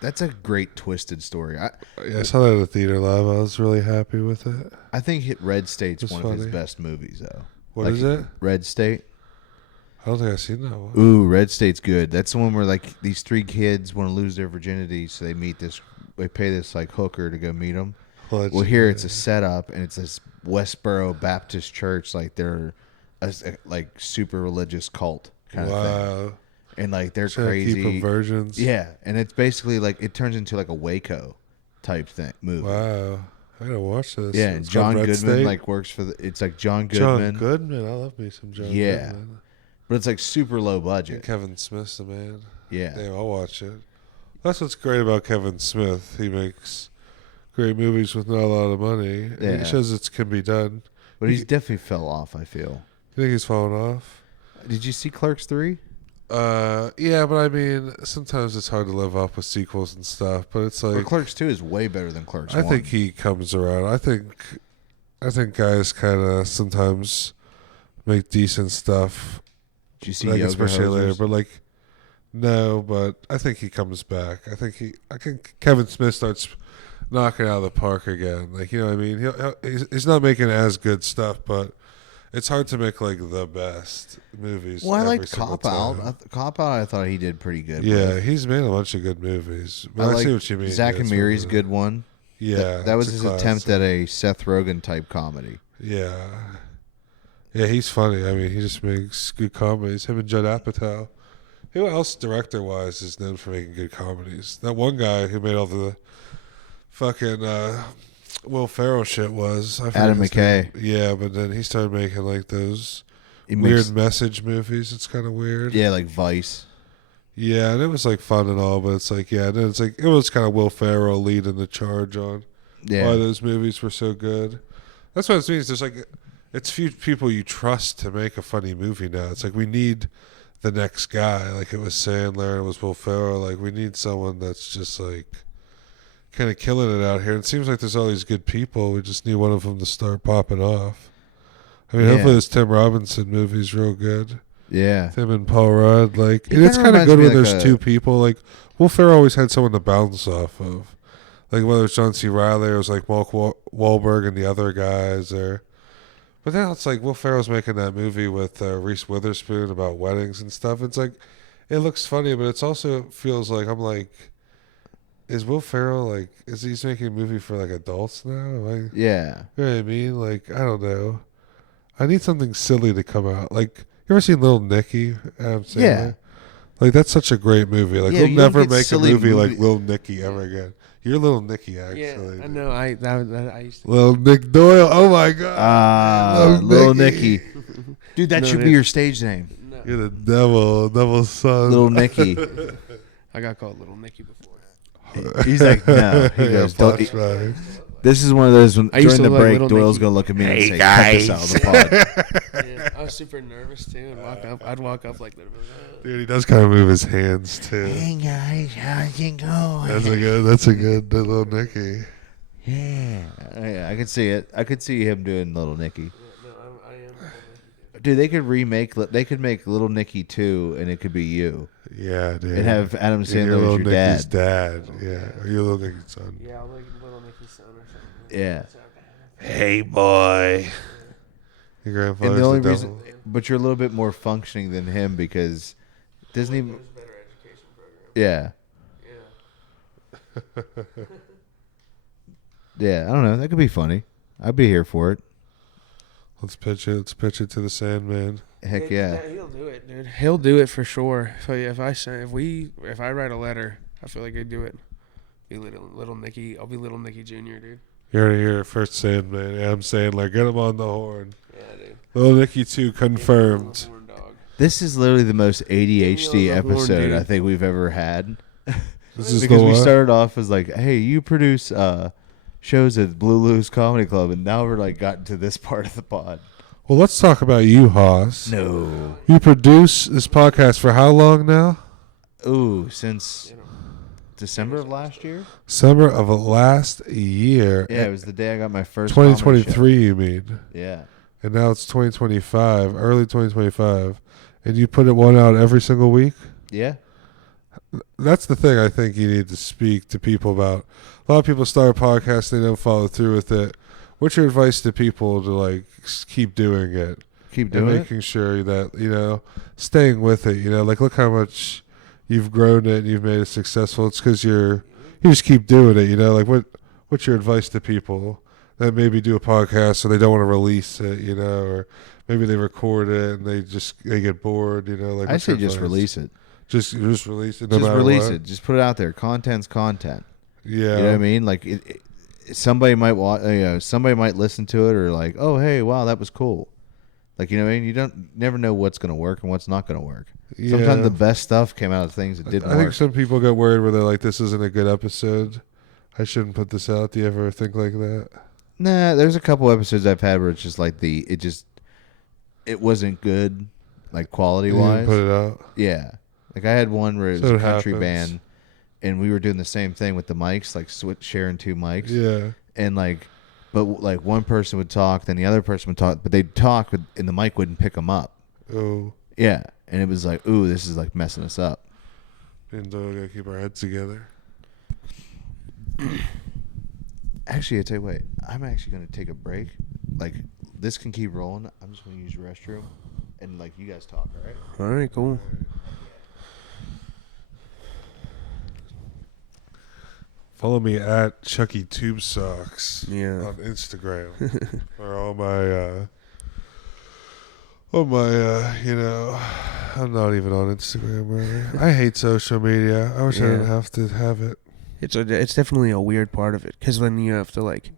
that's a great twisted story. Yeah, I saw that at the theater live. I was really happy with it. I think Red State's It's one of his funny. best movies, though. What is it? Red State. I don't think I've seen that one. Ooh, Red State's good. That's the one where like these three kids want to lose their virginity, so they pay this like hooker to go meet them. Well, here it's a setup, and it's this Westboro Baptist church, like they're a like super religious cult kind of thing, and like they're crazy perversions. Yeah, and it's basically like it turns into like a Waco type thing movie. Wow, I gotta watch this. Yeah, and It's John called Red Goodman State? like works for it's like John Goodman. John Goodman, I love me some John Yeah. Goodman. But it's like super low And budget. Kevin Smith's the man. Yeah. Damn, I'll watch it. That's what's great about Kevin Smith. He makes great movies with not a lot of money. And Yeah. he shows it can be done. But he's definitely fell off, I feel. You think he's fallen off? Did you see Clerks 3? Yeah, but I mean, sometimes it's hard to live up with sequels and stuff. But it's Or like Clerks 2 is way better than Clerks I 1. think he comes around. I think guys kind of sometimes make decent stuff. Did you see Like Yoga especially later, Hosers? but like no, but I think he comes back. I think Kevin Smith starts knocking it out of the park again. Like, you know what I mean? He's not making as good stuff, but it's hard to make like the best movies. Well, I every like single Cop Out. time. Cop Out, I thought he did pretty good. Yeah, with. he's made a bunch of good movies. But I like see what you mean. Zach yeah, and it's Miri's one good of one. the- Yeah, That was it's his a attempt classic. at a Seth Rogen type comedy. Yeah. Yeah, he's funny. I mean, he just makes good comedies. Him and Judd Apatow. Who else, director-wise, is known for making good comedies? That one guy who made all the fucking Will Ferrell shit was I forget Adam his McKay. name. Yeah, but then he started making like those He weird makes, message movies. It's kind of weird. yeah, like Vice. Yeah, and it was like fun and all, but it's like and then it's like it was kind of Will Ferrell leading the charge on Yeah. why those movies were so good. That's what it means. There's like it's few people you trust to make a funny movie now. It's like we need the next guy. Like it was Sandler, it was Will Ferrell. Like we need someone that's just like kind of killing it out here. It seems like there's all these good people. We just need one of them to start popping off. I mean, Yeah. hopefully this Tim Robinson movie's real good. Yeah. Him and Paul Rudd, like, He and it's kinda kind of good reminds when me there's like two people. Like, Will Ferrell always had someone to bounce off of, like whether it's John C. Reilly or it was like Mark Wahlberg and the other guys, or. But now it's like Will Ferrell's making that movie with Reese Witherspoon about weddings and stuff. It's like, it looks funny, but it's also feels like I'm like, is Will Ferrell like, is he's making a movie for like adults now? Am I, Yeah. you know what I mean? Like, I don't know. I need something silly to come out. Like, you ever seen Little Nicky? Adam Sandler? Yeah. Like, that's such a great movie. Like, Yeah, we'll you don't never get make a silly movie like movie- Little Nicky ever again. You're Little Nicky, actually. Yeah, I know. I used to. Little Nick Doyle. Oh, my God. Little Nicky. Dude, that No, should it be is. your stage name. No, You're the devil's son. Little Nicky. I got called Little Nicky before. He's like, no. He goes, "Don't-" flashback. This is one of those when I used during the to look like break, Little Doyle's Nicky. going to look at me and Hey, say, guys. cut this out of the pod. Yeah, I was super nervous too, and walk up. I'd walk up like, Dude, he does kind of move his hands, too. Hey, guys, how's it going? That's a good Little Nicky. Yeah, I could see it. I could see him doing Little Nicky. no, I am. Little Nicky. Dude, they could make Little Nicky 2, and it could be you. Yeah, dude. And have Adam And you're Sandler as Little your Nicky's dad. Yeah, or you're Little Nicky's son. Yeah, I'll like Little Nicky's son or something. Yeah. Hey, boy. Your grandfather's And the only the reason, devil. but you're a little bit more functioning than him because doesn't even, There's a better education program. yeah, Yeah. yeah. I don't know. That could be funny. I'd be here for it. Let's pitch it. Let's pitch it to the Sandman. Heck yeah. He'll do it, dude. He'll do it for sure. If I write a letter, I feel like I'd do it. Be little Nicky. I'll be Little Nicky Jr., dude. You heard it here first, Sandman. Adam Sandler. Get him on the horn. Yeah, dude. Little Nicky 2 confirmed. Horn dog. This is literally the most ADHD Get me on the horn, episode dude. I think we've ever had. This is Because the we what? started off as like, hey, you produce shows at Blue Lou's Comedy Club, and now we're like gotten to this part of the pod. Well, let's talk about you, Haas. No. You produce this podcast for how long now? Ooh, since You know. December of last year? Summer of last year. Yeah, it was the day I got my first comedy show. 2023, you mean? Yeah. And now it's 2025, early 2025. and you put one out every single week. Yeah. That's the thing I think you need to speak to people about. A lot of people start a podcast, they don't follow through with it. What's your advice to people to like keep doing it? Keep doing and it. making sure that, you know, staying with it, you know, like look how much you've grown it and you've made it successful. It's because you just keep doing it, you know, like what's your advice to people that maybe do a podcast so they don't want to release it, you know, or maybe they record it and they get bored, you know, like I say just advice? release it. Just release it. No Just matter release what. it. Just put it out there. Content's content. Yeah. You know what I mean? Like somebody might somebody might listen to it or like, oh hey, wow, that was cool. Like, you know what I mean? You never know what's going to work and what's not going to work. Yeah. Sometimes the best stuff came out of things that didn't I think work. some people get worried where they're like, this isn't a good episode. I shouldn't put this out. Do you ever think like that? Nah, there's a couple episodes I've had where it's just like it wasn't good, like quality You didn't wise. put it out. Yeah. Like I had one where it was So a it country happens. band and we were doing the same thing with the mics, like sharing two mics. Yeah. And like, but like one person would talk, then the other person would talk, but they'd talk and the mic wouldn't pick them up. Oh. Yeah. And it was like, ooh, this is like messing us up. And Doyle gotta keep our heads together. Actually, I tell you what, I'm actually going to take a break. Like, this can keep rolling. I'm just going to use the restroom. And, like, you guys talk, all right? All right, cool. Follow me at Chucky Tube Socks Yeah. on Instagram for all my you know, I'm not even on Instagram really. I hate social media. I wish I didn't have to have it. It's definitely a weird part of it because then you have to like,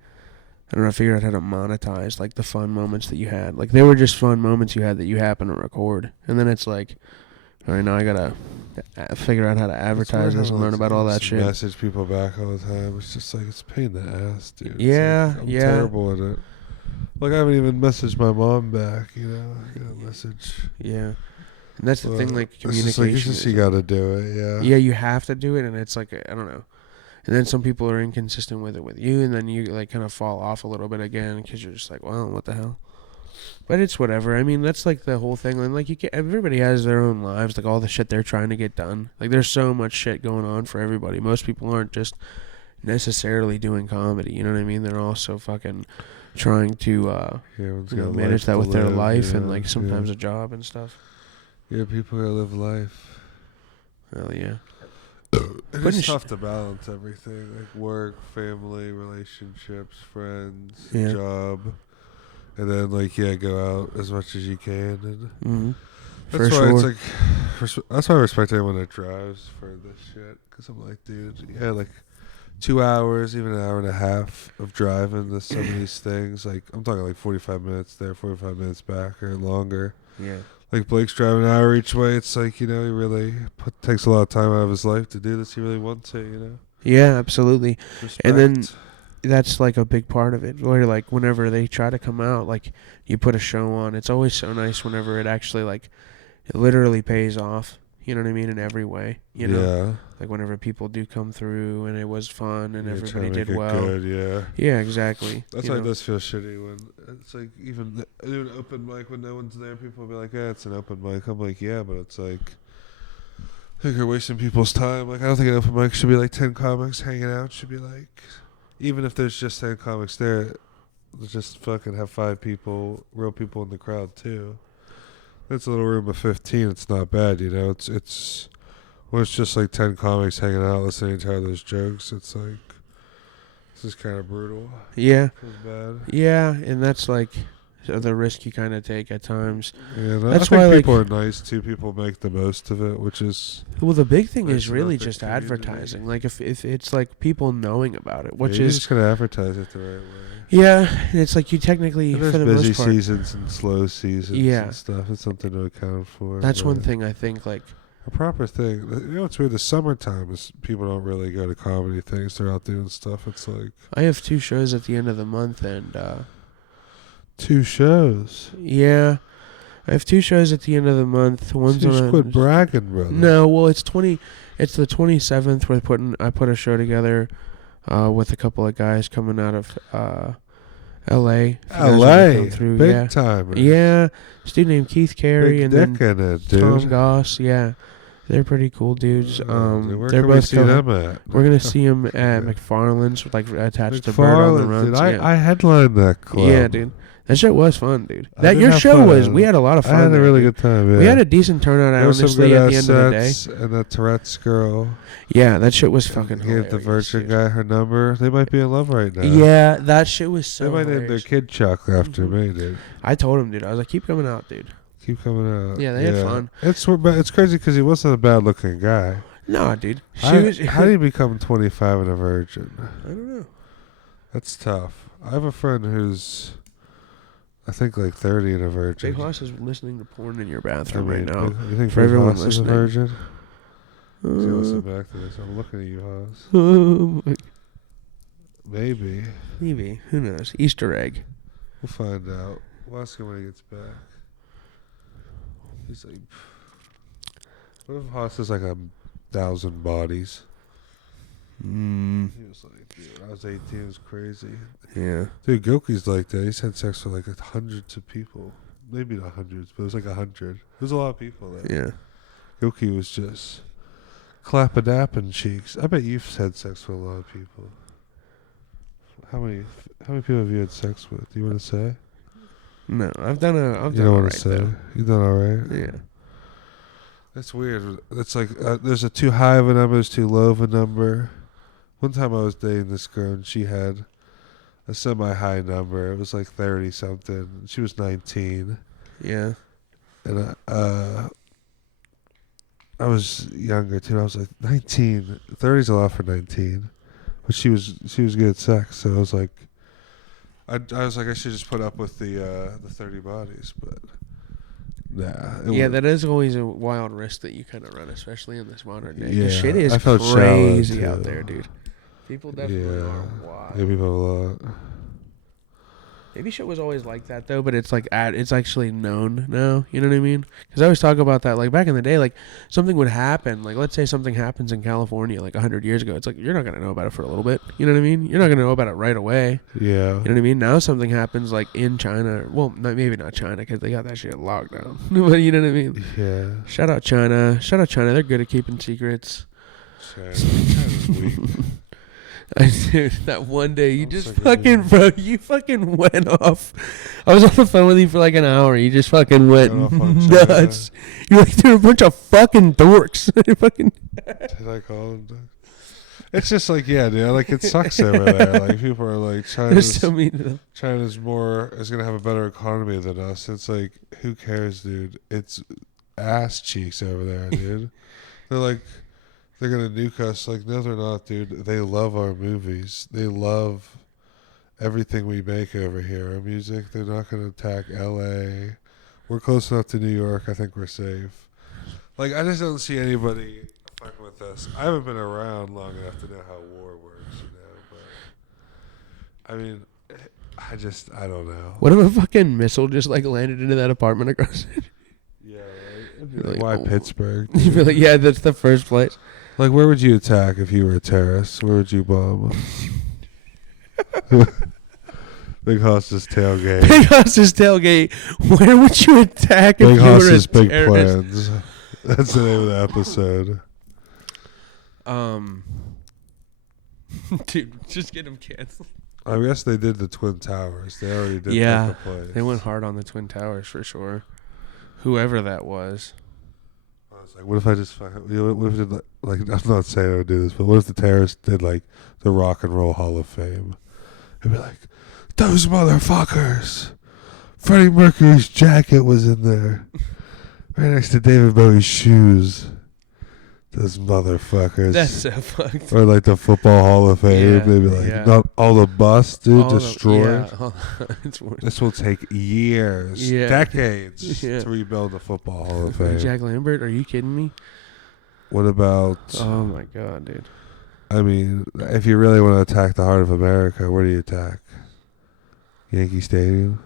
I don't know, figure out how to monetize like the fun moments that you had. Like they were just fun moments you had that you happen to record, and then it's like, all right, now I gotta figure out how to advertise this and learn about all that shit. Message people back all the time. It's just like it's a pain in the ass, dude. Yeah, I'm yeah. terrible at it. Like I haven't even messaged my mom back. You know, I got a message. Yeah, and that's the thing. Like It's communication. just like, you got to do it. Yeah. Yeah, you have to do it, and it's like I don't know. And then some people are inconsistent with it with you, and then you like kind of fall off a little bit again because you're just like, well, what the hell? But it's whatever. I mean, that's like the whole thing. And like everybody has their own lives, like all the shit they're trying to get done. Like there's so much shit going on for everybody. Most people aren't just necessarily doing comedy. You know what I mean? They're also fucking trying to manage that with their life and like sometimes a job and stuff. Yeah, people gotta live life. Hell yeah. It's tough to balance everything, like work, family, relationships, friends, job, and then like go out as much as you can. And that's why it's like, that's why I respect anyone that drives for this shit. Because I'm like, dude, like 2 hours, even an hour and a half of driving to some of these things. Like I'm talking like 45 minutes there, 45 minutes back, or longer. Yeah. Like Blake's driving an hour each way. It's like, you know, he really takes a lot of time out of his life to do this. He really wants to, you know. Yeah, absolutely. Respect. And then that's like a big part of it. Where like whenever they try to come out, like you put a show on, it's always so nice whenever it actually like it literally pays off. You know what I mean? In every way. You know? Yeah. Like whenever people do come through and it was fun and everybody trying to did make it well. Good, yeah. Yeah, exactly. That's you why know? it does feel shitty when it's like even doing an open mic when no one's there. People will be like, "Yeah, it's an open mic." I'm like, "Yeah," but it's like I think you're wasting people's time. Like I don't think an open mic should be like 10 comics hanging out. It should be like even if there's just 10 comics there, just fucking have 5 people, real people in the crowd too. That's a little room of 15. It's not bad, you know. It's when it's just like 10 comics hanging out listening to those jokes. It's like this is kind of brutal. Yeah. Feels bad. Yeah, and that's like the risk you kind of take at times. Yeah, that's I why think people like, are nice too. People make the most of it, which is well, the big thing nice is really about the just community. advertising. Like if it's like people knowing about it, which you're is just gonna advertise it the right way. yeah, and it's like you technically And for there's the busy most part. seasons and slow seasons Yeah. and stuff. It's something to account for. That's one but thing I think like. A proper thing. You know, it's weird. The summertime is people don't really go to comedy things. They're out doing stuff. It's like I have 2 shows at the end of the month, and 2 shows. yeah, I have 2 shows at the end of the month. One's Just on. quit bragging, brother. No, well, it's the 27th. I put a show together with a couple of guys coming out of L.A. if you guys ever L.A. come through, Big yeah. timer. Yeah, this dude named Keith Carey Big and dick then in it, dude. Tom Goss. Yeah, they're pretty cool dudes. Dude, where They're can we both see coming. them at? We're gonna see them at McFarland's, like attached to Bird on the McFarland's, Runs. dude. Yeah. I headlined that club. Yeah, dude. That shit was fun, dude. I That did your have show was. fun. We had a lot of fun. I had a there, really dude. good time. Yeah. We had a decent turnout, There was some honestly, good at the end of the day. sets, and that Tourette's girl. Yeah, that shit was fucking Gave hilarious. the virgin dude. guy her number. They might be in love right now. Yeah, that shit was so They might name their hilarious. kid Chuck after Mhm. me, dude. I told him, dude. I was like, keep coming out, dude. Keep coming out. Yeah, they had fun. It's crazy because he wasn't a bad looking guy. No, dude. How do you become 25 and a virgin? I don't know. That's tough. I have a friend who's, I think, like 30 and a virgin. Big Hoss is listening to porn in your I bathroom mean, right now. You think For Big everyone Hoss is a listening. virgin? See, listen Uh, back to this. I'm looking at you, Hoss. uh, Maybe. maybe. Who knows? Easter egg. We'll find out. We'll ask him when he gets back. He's like, what if Haas is like 1,000 bodies? Mm, He was like, dude, I was 18, it was crazy. Yeah. Dude, Gilky's like that. He's had sex with like hundreds of people. Maybe not hundreds, but it was like 100. There's a lot of people there. Yeah. Gilky was just clap-a-dapping cheeks. I bet you've had sex with a lot of people. How many people have you had sex with? Do you want to say? No, I've done You all don't want right, to say. though. You've done all right. Yeah. That's weird. It's like there's a too high of a number, there's too low of a number. One time I was dating this girl and she had a semi-high number. It was like 30 something. She was 19, Yeah. and I was younger too. I was like 19. 30's a lot for 19, but she was good at sex. So I was like, I was like, I should just put up with the 30 bodies, but nah. Yeah, that is always a wild risk that you kind of run, especially in this modern day. 'Cause Yeah, shit is I felt shallow, crazy out too. there, dude. People definitely Yeah. are wild. Yeah, people have a lot. Maybe shit was always like that though, but it's like it's actually known now. You know what I mean? Because I always talk about that. Like back in the day, like something would happen. Like let's say something happens in California, like 100 years ago. It's like you're not gonna know about it for a little bit. You know what I mean? You're not gonna know about it right away. Yeah. You know what I mean? Now something happens like in China. Well, maybe not China because they got that shit locked down. But you know what I mean? Yeah. Shout out China. Shout out China. They're good at keeping secrets. China's weak. Dude, that one day you I'm just sick of fucking, bro, you fucking went off. I was on the phone with you for like an hour. You just fucking went Went off on China. nuts. You're like, they're a bunch of fucking dorks. Fucking. Did I call him? It's just like, yeah, dude. Like it sucks over there. Like people are like, They're so mean to them. China's gonna have a better economy than us. It's like, who cares, dude? It's ass cheeks over there, dude. They're like, they're gonna nuke us. Like, no, they're not, dude. They love our movies. They love everything we make over here. Our music. They're not gonna attack L.A. We're close enough to New York. I think we're safe. Like, I just don't see anybody fucking with us. I haven't been around long enough to know how war works, you know. But I mean, I don't know. What if a fucking missile just like landed into that apartment across it? Yeah, right? Like, Why oh. Pittsburgh? You'd be like, yeah, that's the first place. Like, where would you attack if you were a terrorist? Where would you bomb? Big Hoss's tailgate. Big Hoss's tailgate. Where would you attack if Big you were a Hoss's big terrorist? plans. That's the name of the episode. Dude, just get them canceled. I guess they did the Twin Towers. They already did Yeah, pick a place. they went hard on the Twin Towers for sure. Whoever that was. I was like, what if I just fucking... What if it did, like, I'm not saying I would do this, but what if the terrorists did, like, the Rock and Roll Hall of Fame? They'd be like, those motherfuckers! Freddie Mercury's jacket was in there. Right next to David Bowie's shoes. Those motherfuckers. That's so fucked. Or like the Football Hall of Fame. Yeah, They'd be like, yeah. not all the busts, dude, All the- destroyed. yeah, it's worse. This will take years, Yeah. decades Yeah. to rebuild the Football Hall of Fame. Jack Lambert, are you kidding me? What about, Oh my god, dude. I mean, if you really want to attack the heart of America, where do you attack? Yankee Stadium?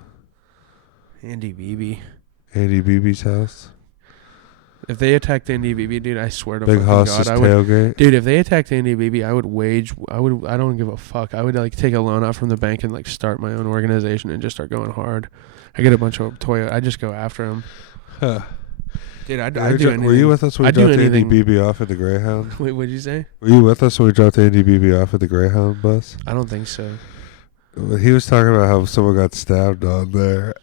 Andy Beebe. Andy Beebe's house? If they attacked Andy Beebe, dude, I swear to Big fucking Hoss's God, I would. tailgate. Dude, if they attacked Andy Beebe, I don't give a fuck. I would like take a loan out from the bank and like start my own organization and just start going hard. I get a bunch of Toyota. I just go after him. Huh. Dude, I'd do anything. Were you with us when we I'd do dropped Andy anything. Beebe off at the Greyhound? Wait, what'd you say? Were you with us when we dropped Andy Beebe off at the Greyhound bus? I don't think so. He was talking about how someone got stabbed on there.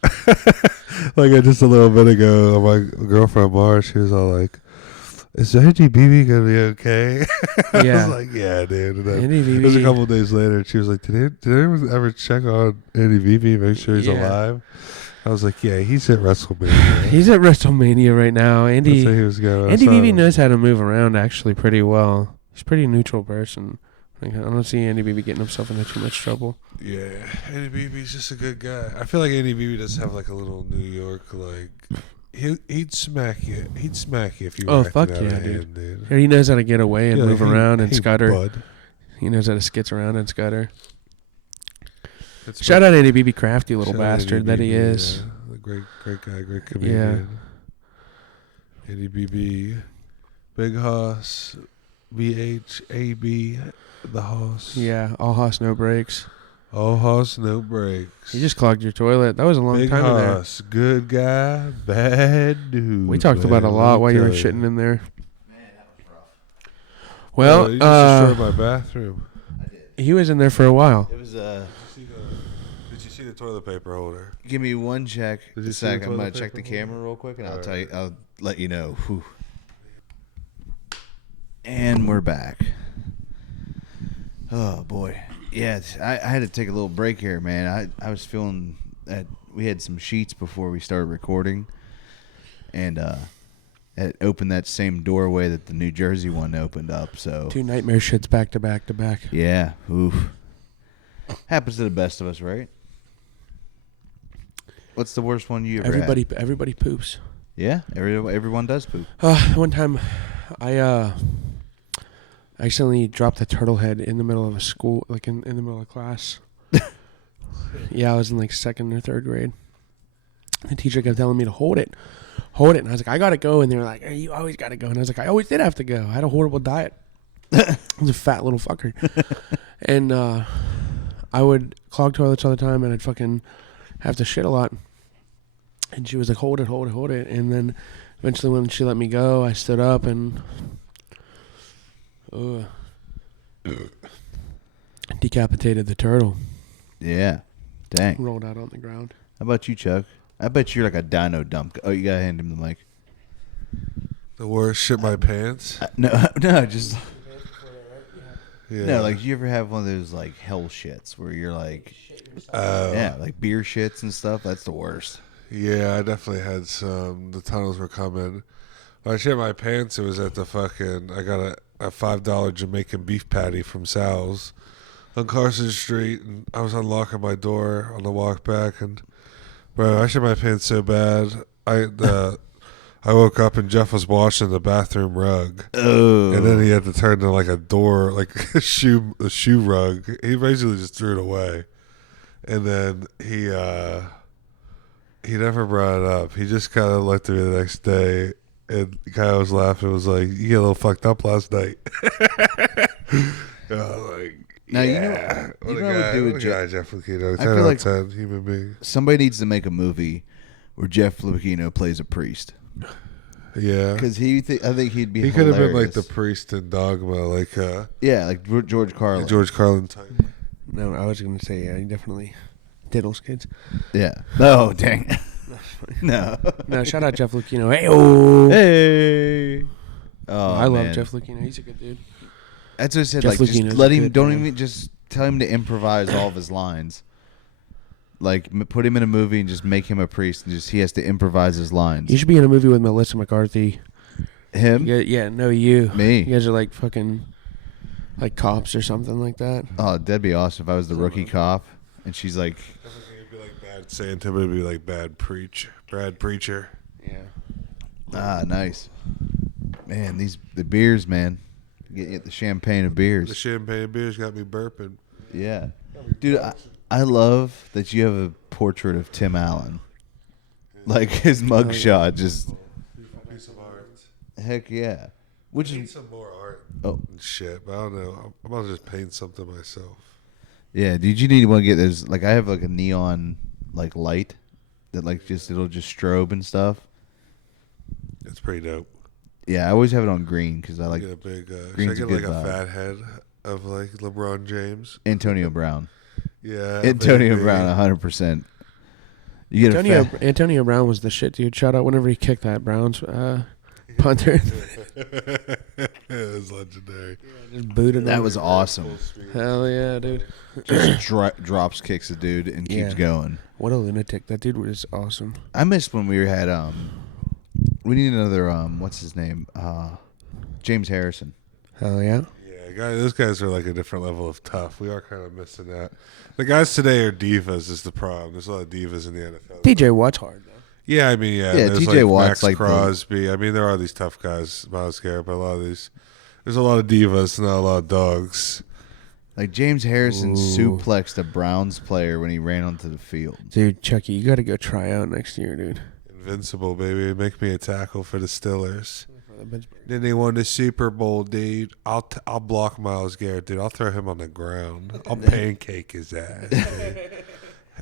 Like just a little bit ago, my girlfriend Mara, she was all like, "Is Andy Beebe gonna be okay?" I Yeah. was like, "Yeah, dude." And then Andy it was a Beebe. couple of days later, and she was like, "Did anyone ever check on Andy Beebe, make sure he's Yeah. alive?" I was like, "Yeah, he's at WrestleMania." He's at WrestleMania right now. That's where he was going. I Andy saw Beebe him. knows how to move around actually pretty well. He's a pretty neutral person. Like, I don't see Andy Beebe getting himself into too much trouble. Yeah, Andy Beebe's just a good guy. I feel like Andy Beebe does have like a little New York like. He'd smack you. He'd smack you if you. Oh, were fuck acting out yeah, of dude. hand, dude. Yeah, he knows how to get away and Yeah, move like, around and hey, scutter. bud. He knows how to skits around and scutter. That's Shout out Andy Beebe, crafty little Shout out bastard Andy that he Beebe, is. yeah. A great guy, great comedian. Andy Beebe, Big Hoss, BHAB, the Hoss. Yeah, all hoss, no brakes. All Hoss, no brakes. He just clogged your toilet. That was a long Big time in there. Hoss, good guy, bad dude. We talked about it a man, lot let me while you were tell shitting in there. Man, that was rough. Well, you just destroyed my bathroom. I did. he was in there for a while. It was Did you see the toilet paper holder? Give me one check. Did A you see the sec. I'm gonna toilet check the paper camera real quick, and I'll All tell you. right. I'll let you know. Whew. And we're back. Oh boy, yeah. I had to take a little break here, man. I was feeling that we had some sheets before we started recording, and it opened that same doorway that the New Jersey one opened up. So Two nightmare shits back to back to back. yeah, oof. Happens to the best of us, right? What's the worst one you ever had? Everybody poops. Yeah, everyone does poop. One time, I accidentally dropped a turtle head in the middle of a school, like in the middle of class. Yeah, I was in like second or third grade. The teacher kept telling me to hold it, and I was like, I gotta go, and they were like, hey, you always gotta go, and I was like, I always did have to go. I had a horrible diet. I was a fat little fucker, and I would clog toilets all the time, and I'd fucking have to shit a lot. And she was like, hold it. And then eventually when she let me go, I stood up and decapitated the turtle. Yeah, dang. Rolled out on the ground. How about you, Chuck? I bet you're like a dino dump. Oh, you gotta hand him the mic. The worst shit my pants. No, just Yeah. no. Like, you ever have one of those like hell shits where you're like, Oh. yeah, like beer shits and stuff? That's the worst. Yeah, I definitely had some. The tunnels were coming. When I shit my pants, it was at the fucking. I got a $5 Jamaican beef patty from Sal's on Carson Street, and I was unlocking my door on the walk back, and bro, I shit my pants so bad. I woke up and Jeff was washing the bathroom rug, Oh, and then he had to turn to like a door, like a shoe rug. He basically just threw it away, and then he never brought it up. He just kind of looked at me the next day, and kind of was laughing. Was like, "You get a little fucked up last night." Like, Now, you know- yeah. you What a know what I would guy, do with what a Jeff- guy, Jeff Lucchino. I 10 feel out of like- 10 human being. somebody needs to make a movie where Jeff Lupino plays a priest, Yeah, because I think he'd be. he could have been like hilarious. the priest in Dogma, like Yeah, like George Carlin. George Carlin type. No, I was going to say, yeah, he definitely diddles kids. Yeah. Oh, dang. No. No, shout out Jeff Lucchino. Hey-oh. Hey. Oh, I love man. Jeff Lucchino. He's a good dude. That's what I said. Jeff Like, just Lucchino's let a him. good Don't man. even just tell him to improvise all of his lines. Like, put him in a movie and just make him a priest, and just he has to improvise his lines. You should be in a movie with Melissa McCarthy. Him? Yeah, no, you. Me? You guys are like fucking, like cops or something like that. Oh, that'd be awesome if I was the rookie cop, and she's like, It'd be like bad Santa, but it'd be like bad preacher. Yeah. ah, nice. Man, the beers, man. Getting the champagne of The beers. champagne beers got me burping. Yeah. Dude, I love that you have a portrait of Tim Allen. Like, his mugshot just... Piece of art. Heck yeah. Which I need is some more art oh and shit, but I don't know. I'm about to just paint something myself. yeah. Did you need to want to get those? Like I have like a neon like light that like just it'll just strobe and stuff. It's pretty dope. Yeah, I always have it on green because I like Get a big. Should I green's a get good like a vibe. fat head of like LeBron James? Antonio Brown. Yeah, Antonio baby. Brown, 100%. You get a fat. Antonio Brown was the shit, dude. Shout out whenever he kicked that Browns punter. It was legendary. Just booted That him. was awesome. Hell yeah, dude. Just drops kicks a dude and keeps Yeah. going. What a lunatic. That dude was awesome. I missed when we had we need another what's his name? James Harrison. Hell yeah. Yeah, those guys are like a different level of tough. We are kind of missing that. The guys today are divas is the problem. There's a lot of divas in the NFL. TJ Watt's hard, though. Yeah, I mean, yeah. Yeah, there's TJ like Watt's Max like Crosby. I mean, there are these tough guys, Miles Garrett, but a lot of these, there's a lot of divas, not a lot of dogs. Like James Harrison Ooh. suplexed a Browns player when he ran onto the field. Dude, Chucky, you got to go try out next year, dude. Invincible, baby. Make me a tackle for the Steelers. Then they won the Super Bowl, dude. I'll block Miles Garrett, dude. I'll throw him on the ground. I'll pancake his ass, dude.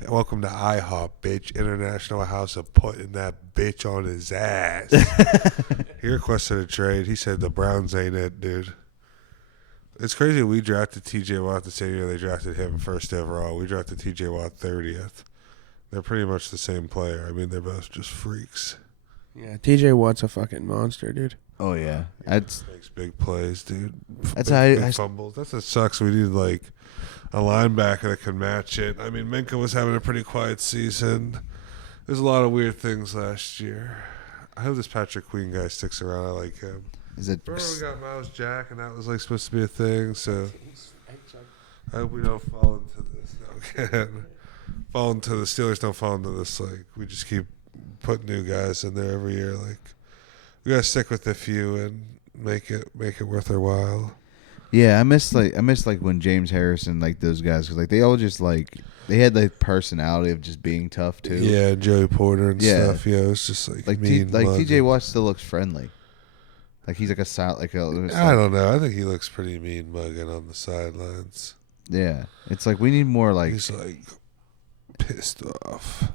Welcome to IHOP, bitch. International House of Putting that bitch on his ass. He requested a trade. He said the Browns ain't it, dude. It's crazy. We drafted T.J. Watt the same year they drafted him first overall. We drafted T.J. Watt 30th. They're pretty much the same player. I mean, they're both just freaks. Yeah, TJ Watt's a fucking monster, dude. Oh yeah, that's Makes big plays, dude. That's big fumbles. That's what sucks. We need like a linebacker that can match it. I mean, Minka was having a pretty quiet season. There's a lot of weird things last year. I hope this Patrick Queen guy sticks around. I like him. is it. Remember we got Miles Jack, and that was like supposed to be a thing. So I hope we don't fall into this. No, again, fall into the Steelers. Don't fall into this. Like we just keep putting new guys in there every year. Like we gotta stick with a few and make it worth their while. Yeah, I miss like when James Harrison like those guys because like they all just like they had the personality of just being tough too. Yeah, Joey Porter and Yeah. stuff. Yeah, it's just like T.J. mugging. Watt still looks friendly. Like he's like a silent I don't know. I think he looks pretty mean mugging on the sidelines. Yeah, it's like we need more like. He's like pissed off.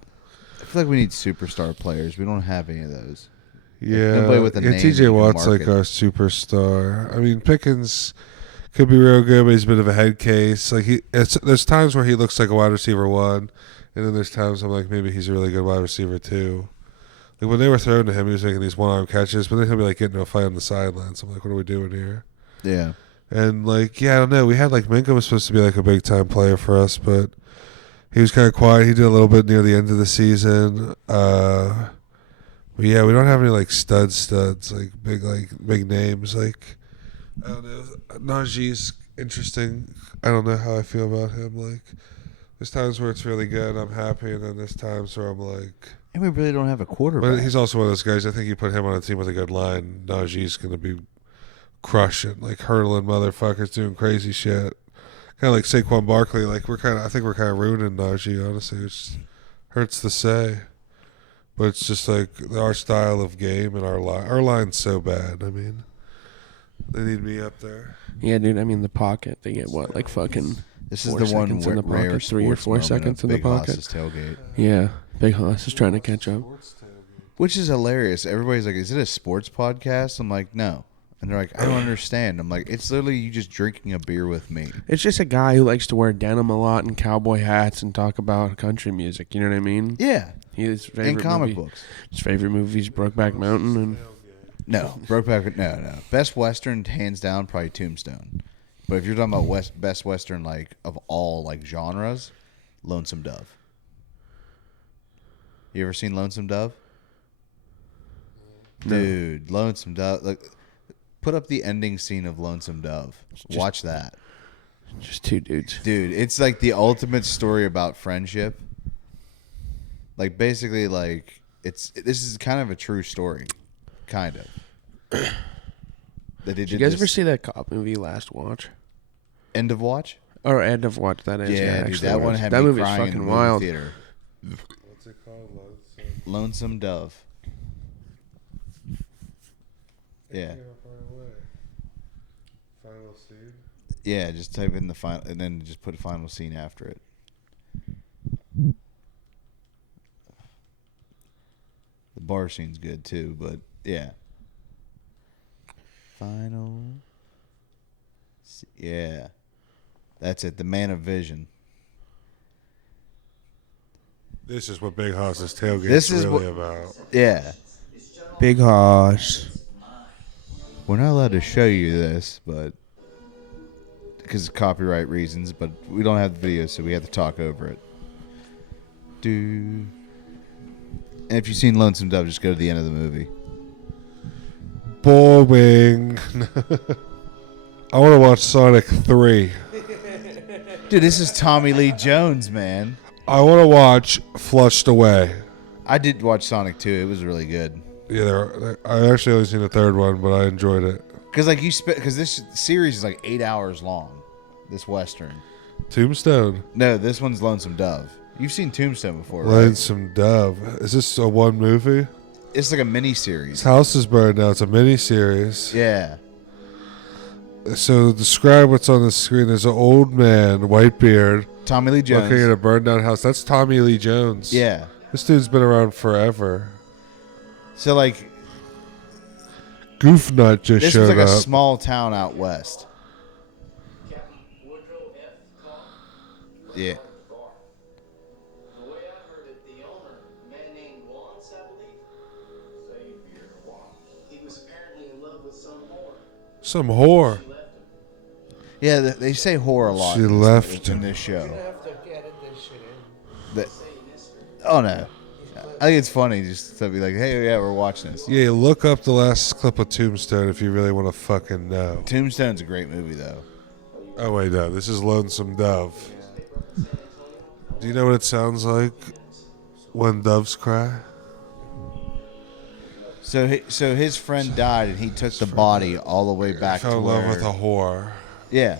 I feel like we need superstar players. We don't have any of those. Yeah, nobody with a name that TJ you can Watt's like market. our superstar. I mean, Pickens could be real good, but he's a bit of a head case. Like there's times where he looks like a wide receiver 1, and then there's times I'm like maybe he's a really good wide receiver 2. Like when they were throwing to him, he was making these one-arm catches, but then he'll be like getting into a fight on the sidelines. I'm like, what are we doing here? Yeah, And like, yeah, I don't know. We had like Minka was supposed to be like a big time player for us, but he was kind of quiet. He did a little bit near the end of the season. But yeah, we don't have any like studs, like big names. Like I don't know. Najee's interesting. I don't know how I feel about him. Like there's times where it's really good, I'm happy, and then there's times where I'm like. and we really don't have a quarterback. But he's also one of those guys. I think you put him on a team with a good line, Najee's going to be crushing, like hurdling motherfuckers, doing crazy shit. Kind of like Saquon Barkley. Like I think we're kind of ruining Najee. Honestly, it just hurts to say, but it's just like our style of game and our line. Our line's so bad. I mean, they need me up there. Yeah, dude. I mean, the pocket. They get what, like fucking. This is 4 the one seconds in the rare pocket, 3 or sports 4 moment seconds of in the Big pocket. Hoss's tailgate, Yeah, Big Hoss is trying to catch up. which is hilarious. Everybody's like, "Is it a sports podcast?" I'm like, "No," and they're like, "I don't understand." I'm like, "It's literally you just drinking a beer with me." It's just a guy who likes to wear denim a lot and cowboy hats and talk about country music. You know what I mean? Yeah, His favorite and comic movie, books. His favorite movie is Brokeback Mountain, and No, Brokeback. No. Best Western, hands down, probably Tombstone. But if you're talking about best Western, like of all like genres, Lonesome Dove. You ever seen Lonesome Dove? Dude, Lonesome Dove. Like, put up the ending scene of Lonesome Dove. Watch that, just two dudes. dude. It's like the ultimate story about friendship. Like basically, like this is kind of a true story, kind of. That they Did you did guys this- ever see that cop movie Last Watch? End of Watch? Or End of Watch, that is. Yeah, dude, actually that was. one had that me movie's crying in fucking the movie wild. theater. What's it called? Lonesome Dove. Yeah. Final scene. Yeah, just type in the final, and then just put a final scene after it. The bar scene's good too, but yeah. Final. Yeah. That's it. The Man of Vision. This is what Big Hoss's tailgate This is is really what- about. Yeah. Big Hoss. We're not allowed to show you this, but because of copyright reasons, but we don't have the video, so we have to talk over it. And if you've seen Lonesome Dove, just go to the end of the movie. Boring. I want to watch Sonic 3. Dude, this is Tommy Lee Jones, man. I want to watch Flushed Away. I did watch Sonic 2. It was really good. Yeah, I actually only seen the third one, but I enjoyed it. Because this series is like 8 hours long. This Western. Tombstone. No, this one's Lonesome Dove. You've seen Tombstone before, right? Lonesome Dove. Is this a one movie? It's like a mini His series. house is burned now. It's a mini series. Yeah. So describe what's on the screen. There's an old man, white beard, Tommy Lee Jones. looking at a burned down house. That's Tommy Lee Jones. Yeah. This dude's been around forever. So like Goofnut just this showed was like up. a small town out west. Yeah. Some whore. Yeah, they say whore a lot. She in this- left in him. this show. Oh no, I think it's funny just to be like, hey, yeah, we're watching this. Yeah, look up the last clip of Tombstone if you really want to fucking know. Tombstone's a great movie though. Oh wait, no, this is Lonesome Dove. Do you know what it sounds like when doves cry? So his friend died and he took the body all the way back Fell to in love where. with a whore. Yeah.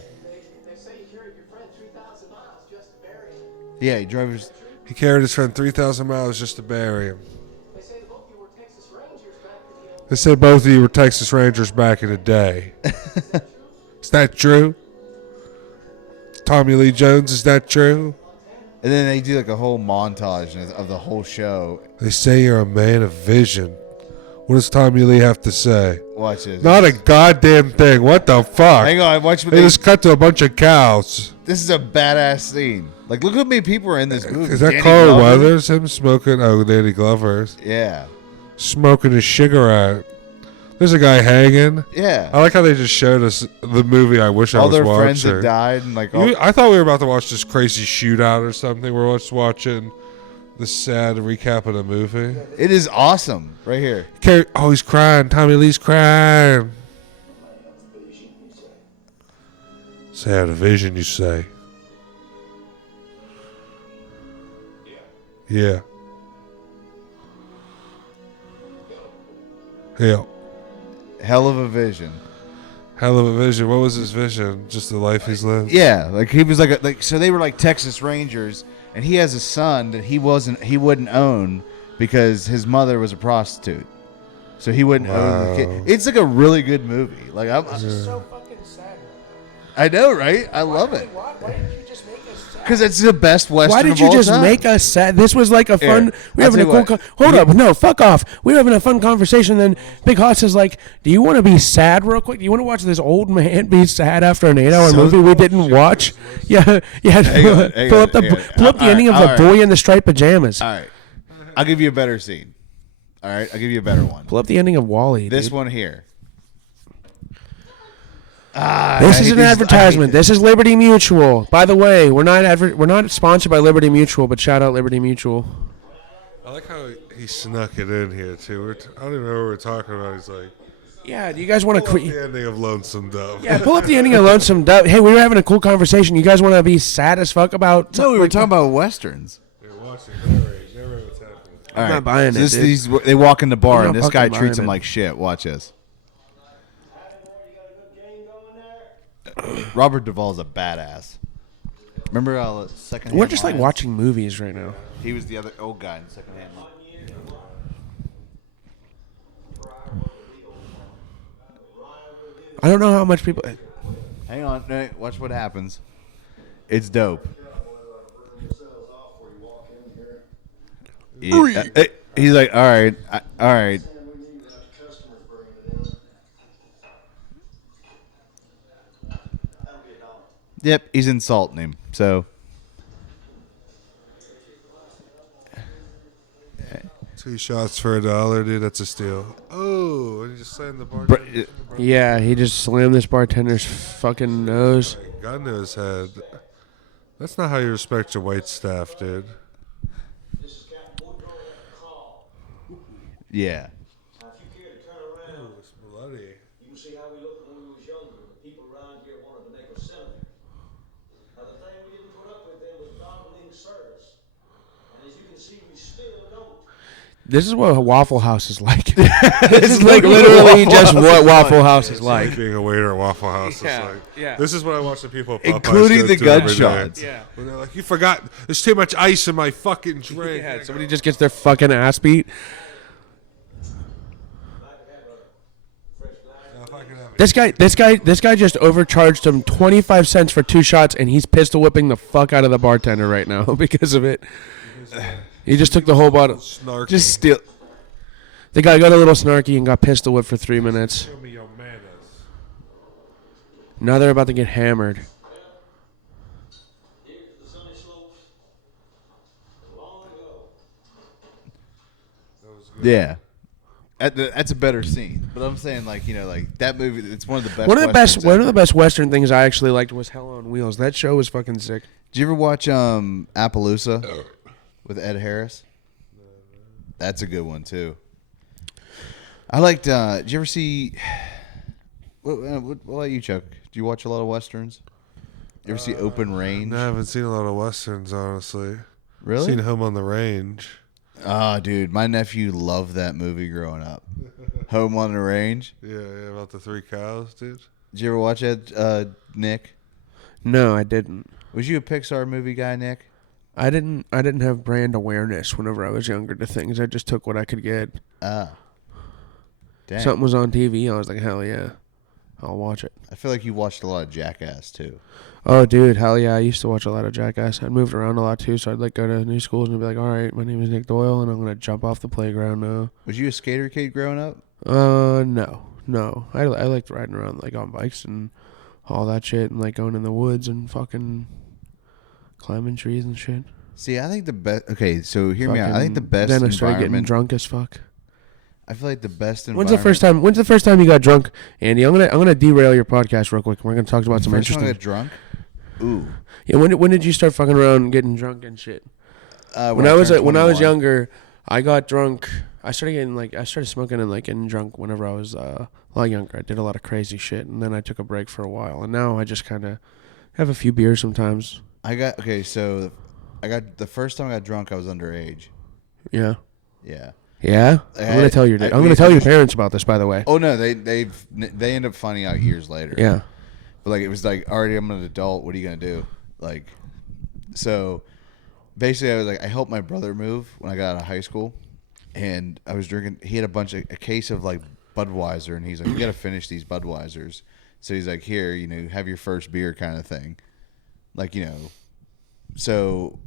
Yeah, he drove his. He carried his friend 3,000 miles just to bury him. They said both of you were Texas Rangers back in the day. Is that true? Tommy Lee Jones, is that true? And then they do like a whole montage of the whole show. They say you're a man of vision. What does Tommy Lee have to say? Watch this. Not a goddamn thing. What the fuck? Hang on, watch what They just cut to a bunch of cows. This is a badass scene. Like, look how many people are in this movie. Is that Danny Carl Glover? Weathers? Him smoking? Oh, Danny Glover's Yeah. smoking a cigarette. There's a guy hanging. Yeah. I like how they just showed us the movie. I wish I All was their watching. friends that died and like. All, I thought we were about to watch this crazy shootout or something. We're just watching the sad recap of the movie. it is awesome right here. Oh, he's crying. Tommy Lee's crying. Say out of vision, you say. Yeah. Yeah. Hell of a vision. Hell of a vision. What was his vision? Just the life he's lived? Yeah, like he was like so they were like Texas Rangers, and he has a son that he wouldn't own because his mother was a prostitute, so he wouldn't own the kid. It's like a really good movie. Like So fucking sad. I know, right? I love it Why did you just make us sad? because it's the best Western. Why did of you all just time. make us sad? This was like a fun. Here, We're I'll having a tell you cool. what. Hold up, no, fuck off. We're having a fun conversation. Then Big Hoss is like, "Do you want to be sad real quick? Do you want to watch this old man be sad after an 8-hour movie we didn't watch?" Yeah, yeah. Hang on, Pull up the ending of all the right. boy in the striped pajamas. All right, I'll give you a better scene. All right, I'll give you a better one. Pull up the ending of Wally. This dude. one here. This I is hate an these- I advertisement. hate This is Liberty Mutual. By the way, we're not sponsored by Liberty Mutual, but shout out Liberty Mutual. I like how he snuck it in here, too. I don't even know what we're talking about. He's like, Yeah, do you guys want to pull up create? the ending of Lonesome Dove. Yeah, pull up the ending of Lonesome Dove. Hey, we were having a cool conversation. You guys want to be sad as fuck about? No, we were talking about westerns. You're watching. Narrate what's happening. All not buying so it, dude. they walk in the bar I'm and not this guy fucking treats buying them it. like shit. Watch this. Robert Duvall's a badass. Remember second? We're just like watching movies right now. He was the other old guy in second hand. I don't know how much people. Hang on, no, watch what happens. It's dope. He's like, all right, all right. Yep, he's insulting him. So 2 shots for $1, dude. That's a steal. Oh, and he just slammed the bar. Yeah, he just slammed this bartender's fucking nose. Gun to his head. That's not how you respect your wait staff, dude. yeah, Now, if you care to turn around, Oh, it's bloody. you can see how we looked when we was younger. The people around here wanted to make us senator. Now, the thing we didn't put up with then was godly service. And as you can see, we still don't. This is what a Waffle House is like. This is like literally just what Waffle House is Like like. being a waiter at Waffle House Yeah, is like. yeah. This is what I watch the people at Popeyes including go the through every day. gunshots. Yeah. When they're like, you forgot, there's too much ice in my fucking drink. Yeah, somebody just gets their fucking ass beat. This guy just overcharged him 25 cents for 2 shots, and he's pistol whipping the fuck out of the bartender right now because of it. He just took the whole bottle. Snarky. Just steal. The guy got a little snarky and got pistol whipped for 3 minutes. Show me your manners. Now they're about to get hammered. Here's the sunny slopes. Long ago. Yeah. That's a better scene. But I'm saying, like, you know, like that movie. It's one of the best. One of Westerns the best Western things I actually liked was Hell on Wheels. That show was fucking sick. Did you ever watch Appaloosa with Ed Harris? That's a good one too. I liked. Did you ever see? What about you, Chuck? Do you watch a lot of westerns? You ever see Open Range? No, I haven't seen a lot of westerns, honestly. Really? Seen Home on the Range. Oh, dude, my nephew loved that movie growing up. Home on the Range. Yeah, about the 3 cows, dude. Did you ever watch that, Nick? No, I didn't. Was you a Pixar movie guy, Nick? I didn't have brand awareness whenever I was younger to things. I just took what I could get. Ah. Dang. Something was on TV. I was like, hell yeah, I'll watch it. I feel like you watched a lot of Jackass too. Oh, dude, hell yeah. I used to watch a lot of Jackass. I moved around a lot, too, so I'd, like, go to new schools and be like, all right, my name is Nick Doyle, and I'm going to jump off the playground now. Was you a skater kid growing up? No. I liked riding around, like, on bikes and all that shit and, like, going in the woods and fucking climbing trees and shit. See, I think the best... Okay, so hear me out. I think the best Then I started getting environment... drunk as fuck. I feel like the best When's environment... the first time you got drunk, Andy? I'm gonna derail your podcast real quick. We're gonna talk about some First time I interesting. got drunk? Ooh. Yeah, when did you start fucking around getting drunk and shit? When I when I was 21. younger, I got drunk. I started smoking and like getting drunk whenever I was a lot younger. I did a lot of crazy shit, and then I took a break for a while, and now I just kind of have a few beers sometimes. So the first time I got drunk, I was underage. Yeah. Yeah. Yeah. I'm gonna tell your parents about this, by the way. Oh no, they end up finding out years later. Yeah. But like it was like already I'm an adult. What are you gonna do? Like, so basically I was like I helped my brother move when I got out of high school, and I was drinking. He had a case of like Budweiser, and he's like, you gotta finish these Budweisers. So he's like, here, have your first beer kind of thing, like So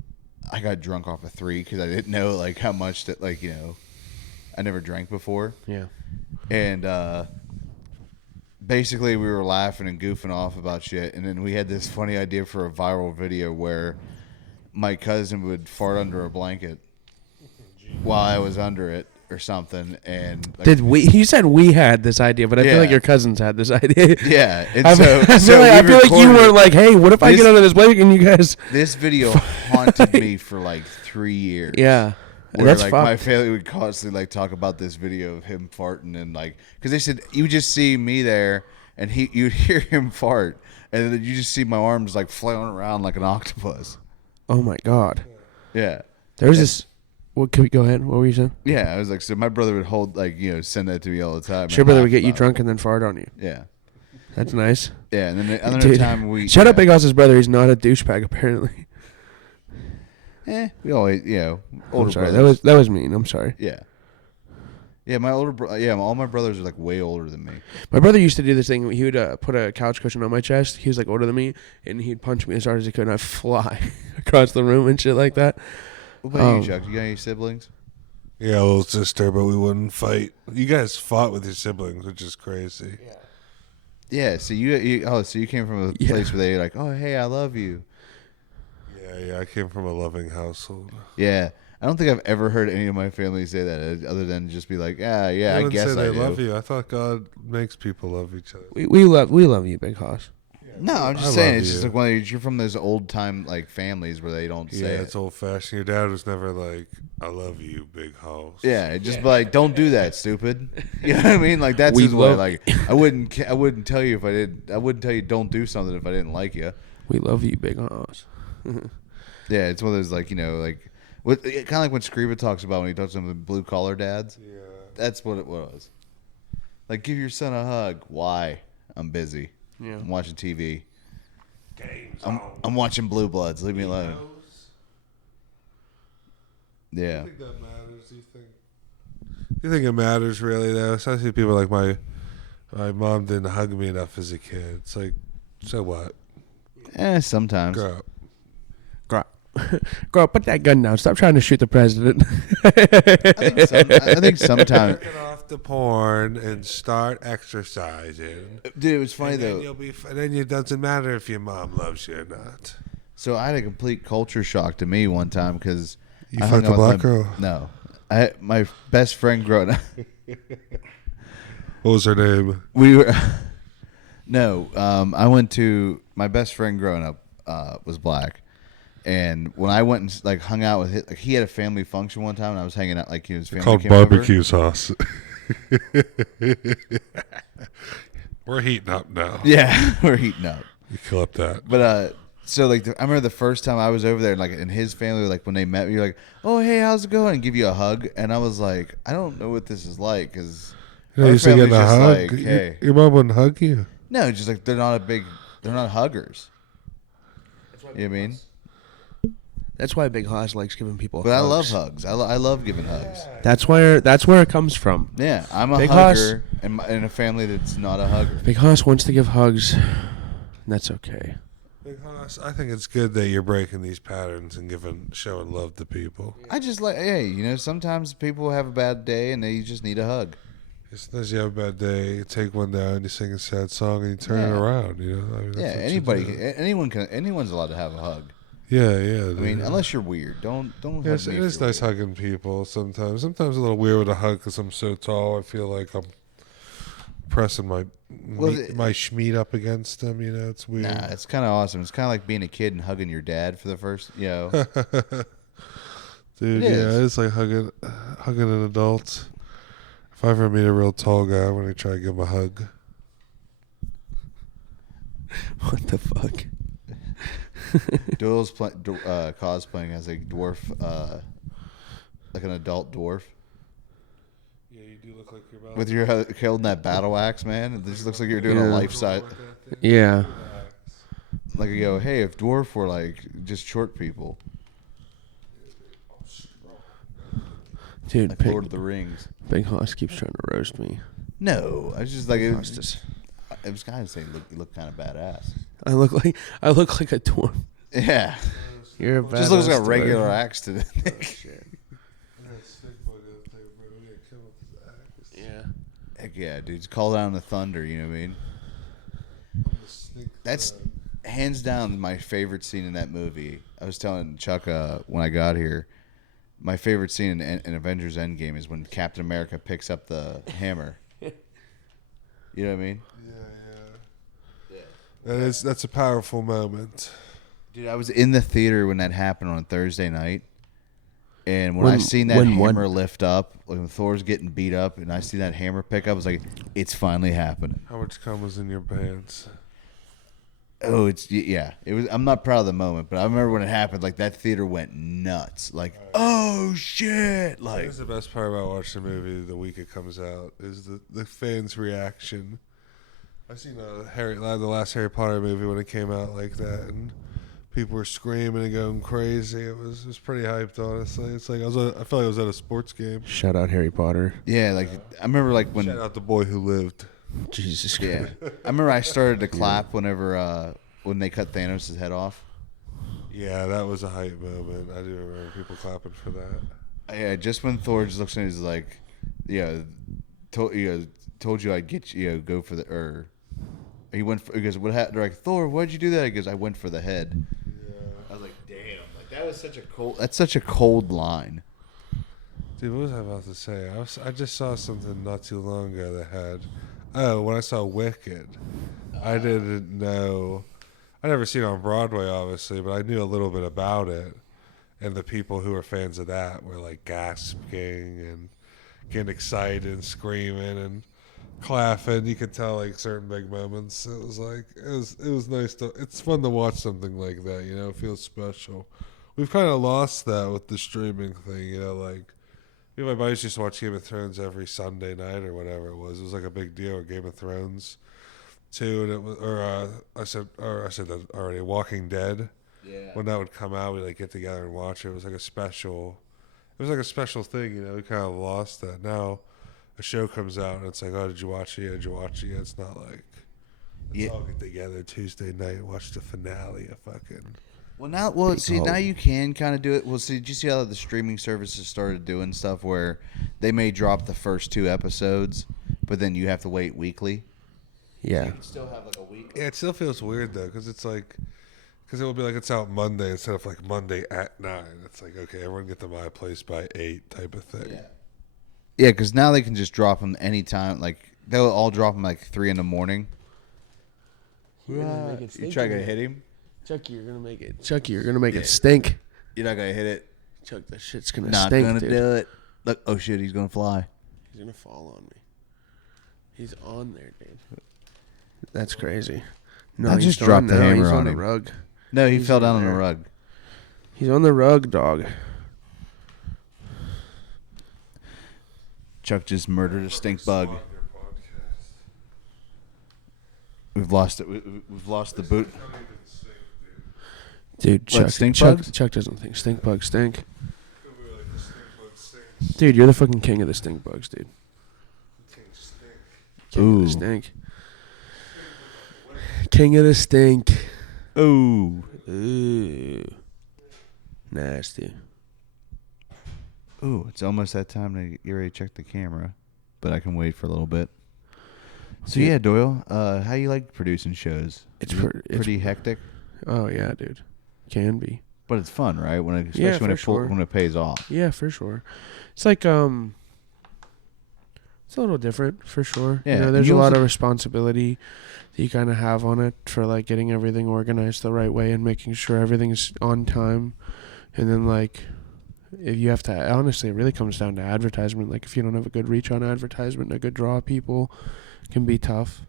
I got drunk off of 3 because I didn't know like how much that I never drank before. Yeah. And basically we were laughing and goofing off about shit, and then we had this funny idea for a viral video where my cousin would fart under a blanket while I was under it or something. And You said we had this idea, but I feel like your cousins had this idea. Yeah. And I feel like you were like, hey, what if I get under this blanket and you guys... This video haunted me for like 3 years. Yeah. Where That's like fucked. my family would constantly like talk about this video of him farting, and like because they said you just see me there and you'd hear him fart, and then you just see my arms like flailing around like an octopus. Oh my God. Yeah. There's this... What, can we go ahead? What were you saying? Yeah, I was like, so my brother would hold send that to me all the time. Your brother would get you drunk and then fart on you. Yeah. That's nice. Yeah, and then the other time we shut up, Big Hoss's brother. He's not a douchebag apparently. We always older I'm sorry. brothers. That was mean. I'm sorry. Yeah. Yeah, all my brothers are like way older than me. My brother used to do this thing. He would put a couch cushion on my chest. He was like older than me, and he'd punch me as hard as he could, and I'd fly across the room and shit like that. What about you, Chuck? You got any siblings? Yeah, a little sister, but we wouldn't fight. You guys fought with your siblings, which is crazy. Yeah. So you came from a place where they're like, oh, hey, I love you. Yeah. I came from a loving household. Yeah. I don't think I've ever heard any of my family say that, other than just be like, yeah, I guess say I they do. love you. I thought God makes people love each other. We love you, Big Hoss. No, I'm just I saying love it's just you. like one of these, you're from those old time like families where they don't say It's it. old fashioned. Your dad was never like, "I love you, big house." Yeah, just be like, don't do that, stupid. You know what I mean? Like that's We his way. love- Like I wouldn't tell you if I did. I wouldn't tell you don't do something if I didn't like you. We love you, Big Hoss. Yeah, it's one of those like kind of like when Scriba talks about when he talks about the blue collar dads. Yeah. That's what it was. Like, give your son a hug. Why? I'm busy. Yeah. I'm watching TV. Games I'm watching Blue Bloods. Leave me alone. Yeah. I think that matters. Do you think it matters really though? Especially people like my mom didn't hug me enough as a kid. It's like, so what? Sometimes. Grow up. Girl, put that gun down. Stop trying to shoot the president. I think sometimes. Get off the porn and start exercising. Dude, it was funny And then though. then it doesn't matter if your mom loves you or not. So I had a complete culture shock to me one time because You fucked a black girl? No, my best friend growing up. What was her name? We were no. I went to my best friend growing up was black, and when I went and like hung out with him, like he had a family function one time, and I was hanging out like his family Called came over. barbecue sauce. We're heating up now. Yeah, we're heating up. You clip that. But so like I remember the first time I was over there, like in his family, like when they met me, you're like, "Oh, hey, how's it going?" and give you a hug, and I was like, I don't know what this is like because You used to get a hug. like, hey, Your mom wouldn't hug you. no, just like they're not huggers. You know what I mean? That's why Big Hoss likes giving people But hugs. I love hugs. I love giving hugs. That's where it comes from. Yeah, I'm a Big hugger in a family that's not a hugger. Big Hoss wants to give hugs. And that's okay. Because I think it's good that you're breaking these patterns and showing love to people. I just like, hey, sometimes people have a bad day and they just need a hug. Sometimes you have a bad day, you take one down, you sing a sad song, and you turn it around. I mean, that's what you do. Anyone's allowed to have a hug. Yeah. I mean, unless you're weird, don't hug Yes, me it if is you're nice weird. hugging people sometimes. Sometimes a little weird with a hug because I'm so tall. I feel like I'm pressing my schmeat up against them. It's weird. Nah, it's kind of awesome. It's kind of like being a kid and hugging your dad for the first, Dude, It is. it's like hugging an adult. If I ever meet a real tall guy, I'm gonna try to give him a hug. What the fuck? Doyle's cosplaying as a dwarf, like an adult dwarf. Yeah, you do look like you're about With your holding that battle axe, man. It just looks like you're doing a Yeah. life size. Yeah. Like you go, hey, if dwarf were like just short people, Dude, like Lord of the Rings. Big Hoss keeps trying to roast me. No, I was just like it was Hoss It was kind of saying you look kind of badass. I look like a dwarf. Yeah, You're a just looks like a badass regular dwarf. axe to the Yeah. Heck yeah, dude! Call down the thunder. You know what I mean? That's hands down my favorite scene in that movie. I was telling Chuck when I got here, my favorite scene in Avengers Endgame is when Captain America picks up the hammer. You know what I mean? That's a powerful moment. Dude, I was in the theater when that happened on Thursday night, and when I seen that hammer lift up, like when Thor's getting beat up, and I see that hammer pick up, I was like, "It's finally happening." How much cum was in your pants? Oh, it was. I'm not proud of the moment, but I remember when it happened. Like that theater went nuts. Like, oh shit! Like, That's the best part about watching the movie the week it comes out is the fans' reaction. I seen the last Harry Potter movie when it came out like that, and People were screaming and going crazy. It was pretty hyped, honestly. It's like I felt like I was at a sports game. Shout out Harry Potter. Yeah, like I remember like when Shout out the boy who lived. Jesus yeah, Christ. I remember I started to clap whenever when they cut Thanos' head off. Yeah, that was a hype moment. I do remember people clapping for that. Yeah, just when Thor just looks at me, he's like, yeah, told you I'd get you, go for the he goes, what happened? They're like, Thor, why'd you do that? He goes, I went for the head. Yeah. I was like, damn, like that's such a cold line. Dude, what was I about to say? I just saw something not too long ago that had. When I saw Wicked, I didn't know. I never seen it on Broadway, obviously, but I knew a little bit about it. And the people who were fans of that were like gasping and getting excited and screaming and clapping. You could tell like certain big moments. It was like it was nice to. It's fun to watch something like that. You know, it feels special. We've kind of lost that with the streaming thing. You know, like me and my buddies used to watch Game of Thrones every Sunday night or whatever it was. It was like a big deal. Or Game of Thrones, too, and it was. I said that already. Walking Dead. Yeah. When that would come out, we like get together and watch it. It was like a special. It was like a special thing. You know, we kind of lost that. Now, a show comes out and it's like, oh, did you watch it? Did you watch it? It's not like. Let's all get together Tuesday night and watch the finale of fucking. Now you can kind of do it. Well, see, did you see how the streaming services started doing stuff where they may drop the first 2 episodes, but then you have to wait weekly? Yeah. You can still have like a week. Yeah, it still feels weird though, because it's like, because it will be like it's out Monday instead of like Monday at 9. It's like, okay, everyone get to my place by 8 type of thing. Yeah, because now they can just drop them anytime. Like they'll all drop them like 3 in the morning. You try to hit him. Chucky, you're gonna make it. Chucky, you're gonna make it stink. You're not gonna hit it. Chuck, that shit's gonna Not stink, gonna dude. do it. Look, oh shit, he's gonna fly. He's gonna fall on me. He's on there, dude. That's crazy. No, I he's just dropped the hammer he's on on the him. rug. No, he He's fell in down on there. the rug. He's on the rug, dog. Chuck just murdered a stink bug. We've lost it. We've lost the boot. Dude, What, Chuck, stink Chuck, bugs? Chuck doesn't think stink bugs stink. Dude, you're the fucking king of the stink bugs, dude. King of Ooh. the stink. King of the stink. Ooh. Ooh. Nasty. Ooh, it's almost that time to get ready to check the camera, but I can wait for a little bit. So yeah, Doyle, how you like producing shows? It's Is it it's- pretty hectic, Oh yeah, dude. Can be. but it's fun, right? Especially Yeah, when for sure. when it pays off. Yeah, for sure. It's like it's a little different for sure. Yeah, You know, and there's you a lot also- of responsibility that you kind of have on it for like getting everything organized the right way and making sure everything's on time. And then like if you have to, honestly, it really comes down to advertisement. Like if you don't have a good reach on advertisement and a good draw of people, it can be tough.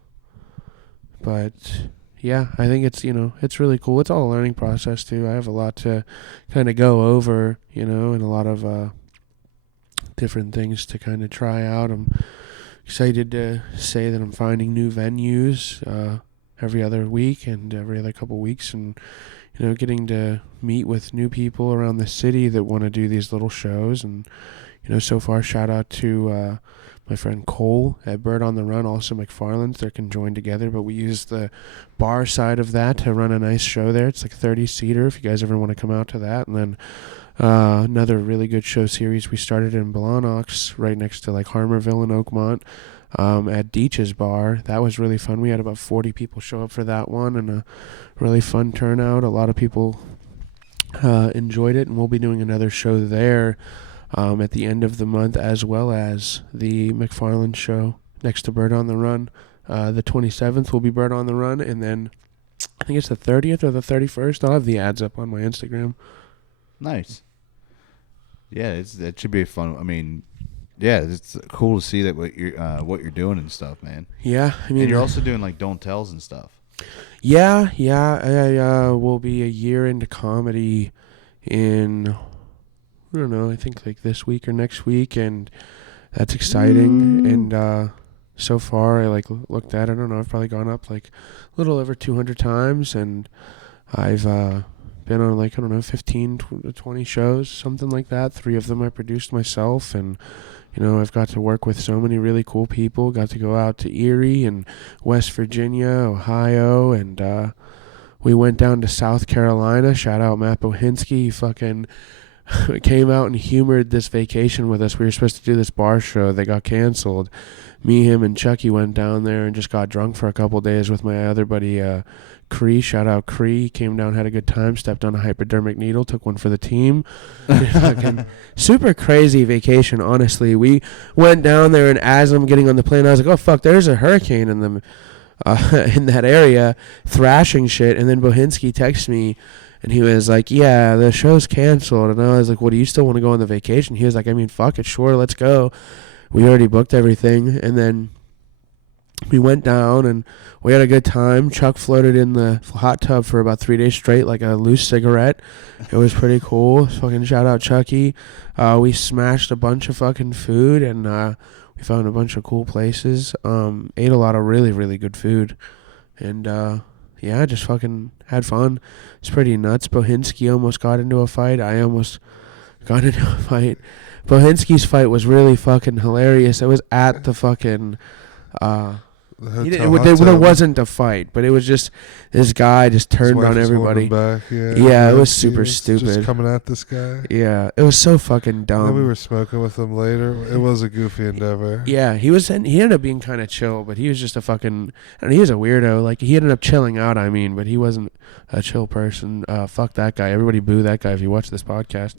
But yeah, I think it's, it's really cool. It's all a learning process too. I have a lot to kind of go over, and a lot of different things to kind of try out. I'm excited to say that I'm finding new venues every other week and every other couple weeks, and getting to meet with new people around the city that want to do these little shows. And so far, shout out to my friend Cole at Bird on the Run, also McFarland's. They can join together, but we use the bar side of that to run a nice show there. It's like 30-seater if you guys ever want to come out to that. And then another really good show series we started in Blanox, right next to like Harmerville and Oakmont, at Deech's Bar. That was really fun. We had about 40 people show up for that one, and a really fun turnout. A lot of people enjoyed it, and we'll be doing another show there at the end of the month, as well as the McFarland show next to Bird on the Run. The 27th will be Bird on the Run, and then I think it's the 30th or the 31st. I'll have the ads up on my Instagram. Nice. Yeah, that should be fun. I mean, yeah, it's cool to see that what you're doing and stuff, man. Yeah, I mean, And you're also doing like don't tells and stuff. Yeah. I will be a year into comedy in, I don't know, I think like this week or next week, and that's exciting. And so far, I like looked at it, I don't know, I've probably gone up like a little over 200 times, and I've been on like, I don't know, 15 to 20 shows, something like that. 3 of them I produced myself, and I've got to work with so many really cool people. Got to go out to Erie and West Virginia, Ohio, and we went down to South Carolina. Shout out Matt Bohinski. He fucking came out and humored this vacation with us. We were supposed to do this bar show. They got canceled. Me, him, and Chucky went down there and just got drunk for a couple days with my other buddy, Cree. Shout out Cree. Came down, had a good time, stepped on a hypodermic needle, took one for the team. Fucking super crazy vacation, honestly. We went down there, and as I'm getting on the plane, I was like, oh, fuck, there's a hurricane in that area, thrashing shit. And then Bohinski texted me, and he was like, yeah, the show's canceled. And I was like, well, do you still want to go on the vacation? He was like, I mean, fuck it, sure, let's go. We already booked everything. And then we went down, and we had a good time. Chuck floated in the hot tub for about 3 days straight like a loose cigarette. It was pretty cool. Fucking shout out Chucky. We smashed a bunch of fucking food, and we found a bunch of cool places. Ate a lot of really, really good food. And yeah, just fucking had fun. It's pretty nuts. Bohinski almost got into a fight. I almost got into a fight. Bohinski's fight was really fucking hilarious. It was at the fucking... there wasn't a fight, but it was just this guy just turned on everybody. Back, yeah, it was super stupid. Just coming at this guy. Yeah, it was so fucking dumb. And then we were smoking with him later. It was a goofy endeavor. Yeah, he ended up being kind of chill, but he was just a fucking... I mean, he was a weirdo. Like, he ended up chilling out, but he wasn't a chill person. Fuck that guy. Everybody boo that guy if you watch this podcast.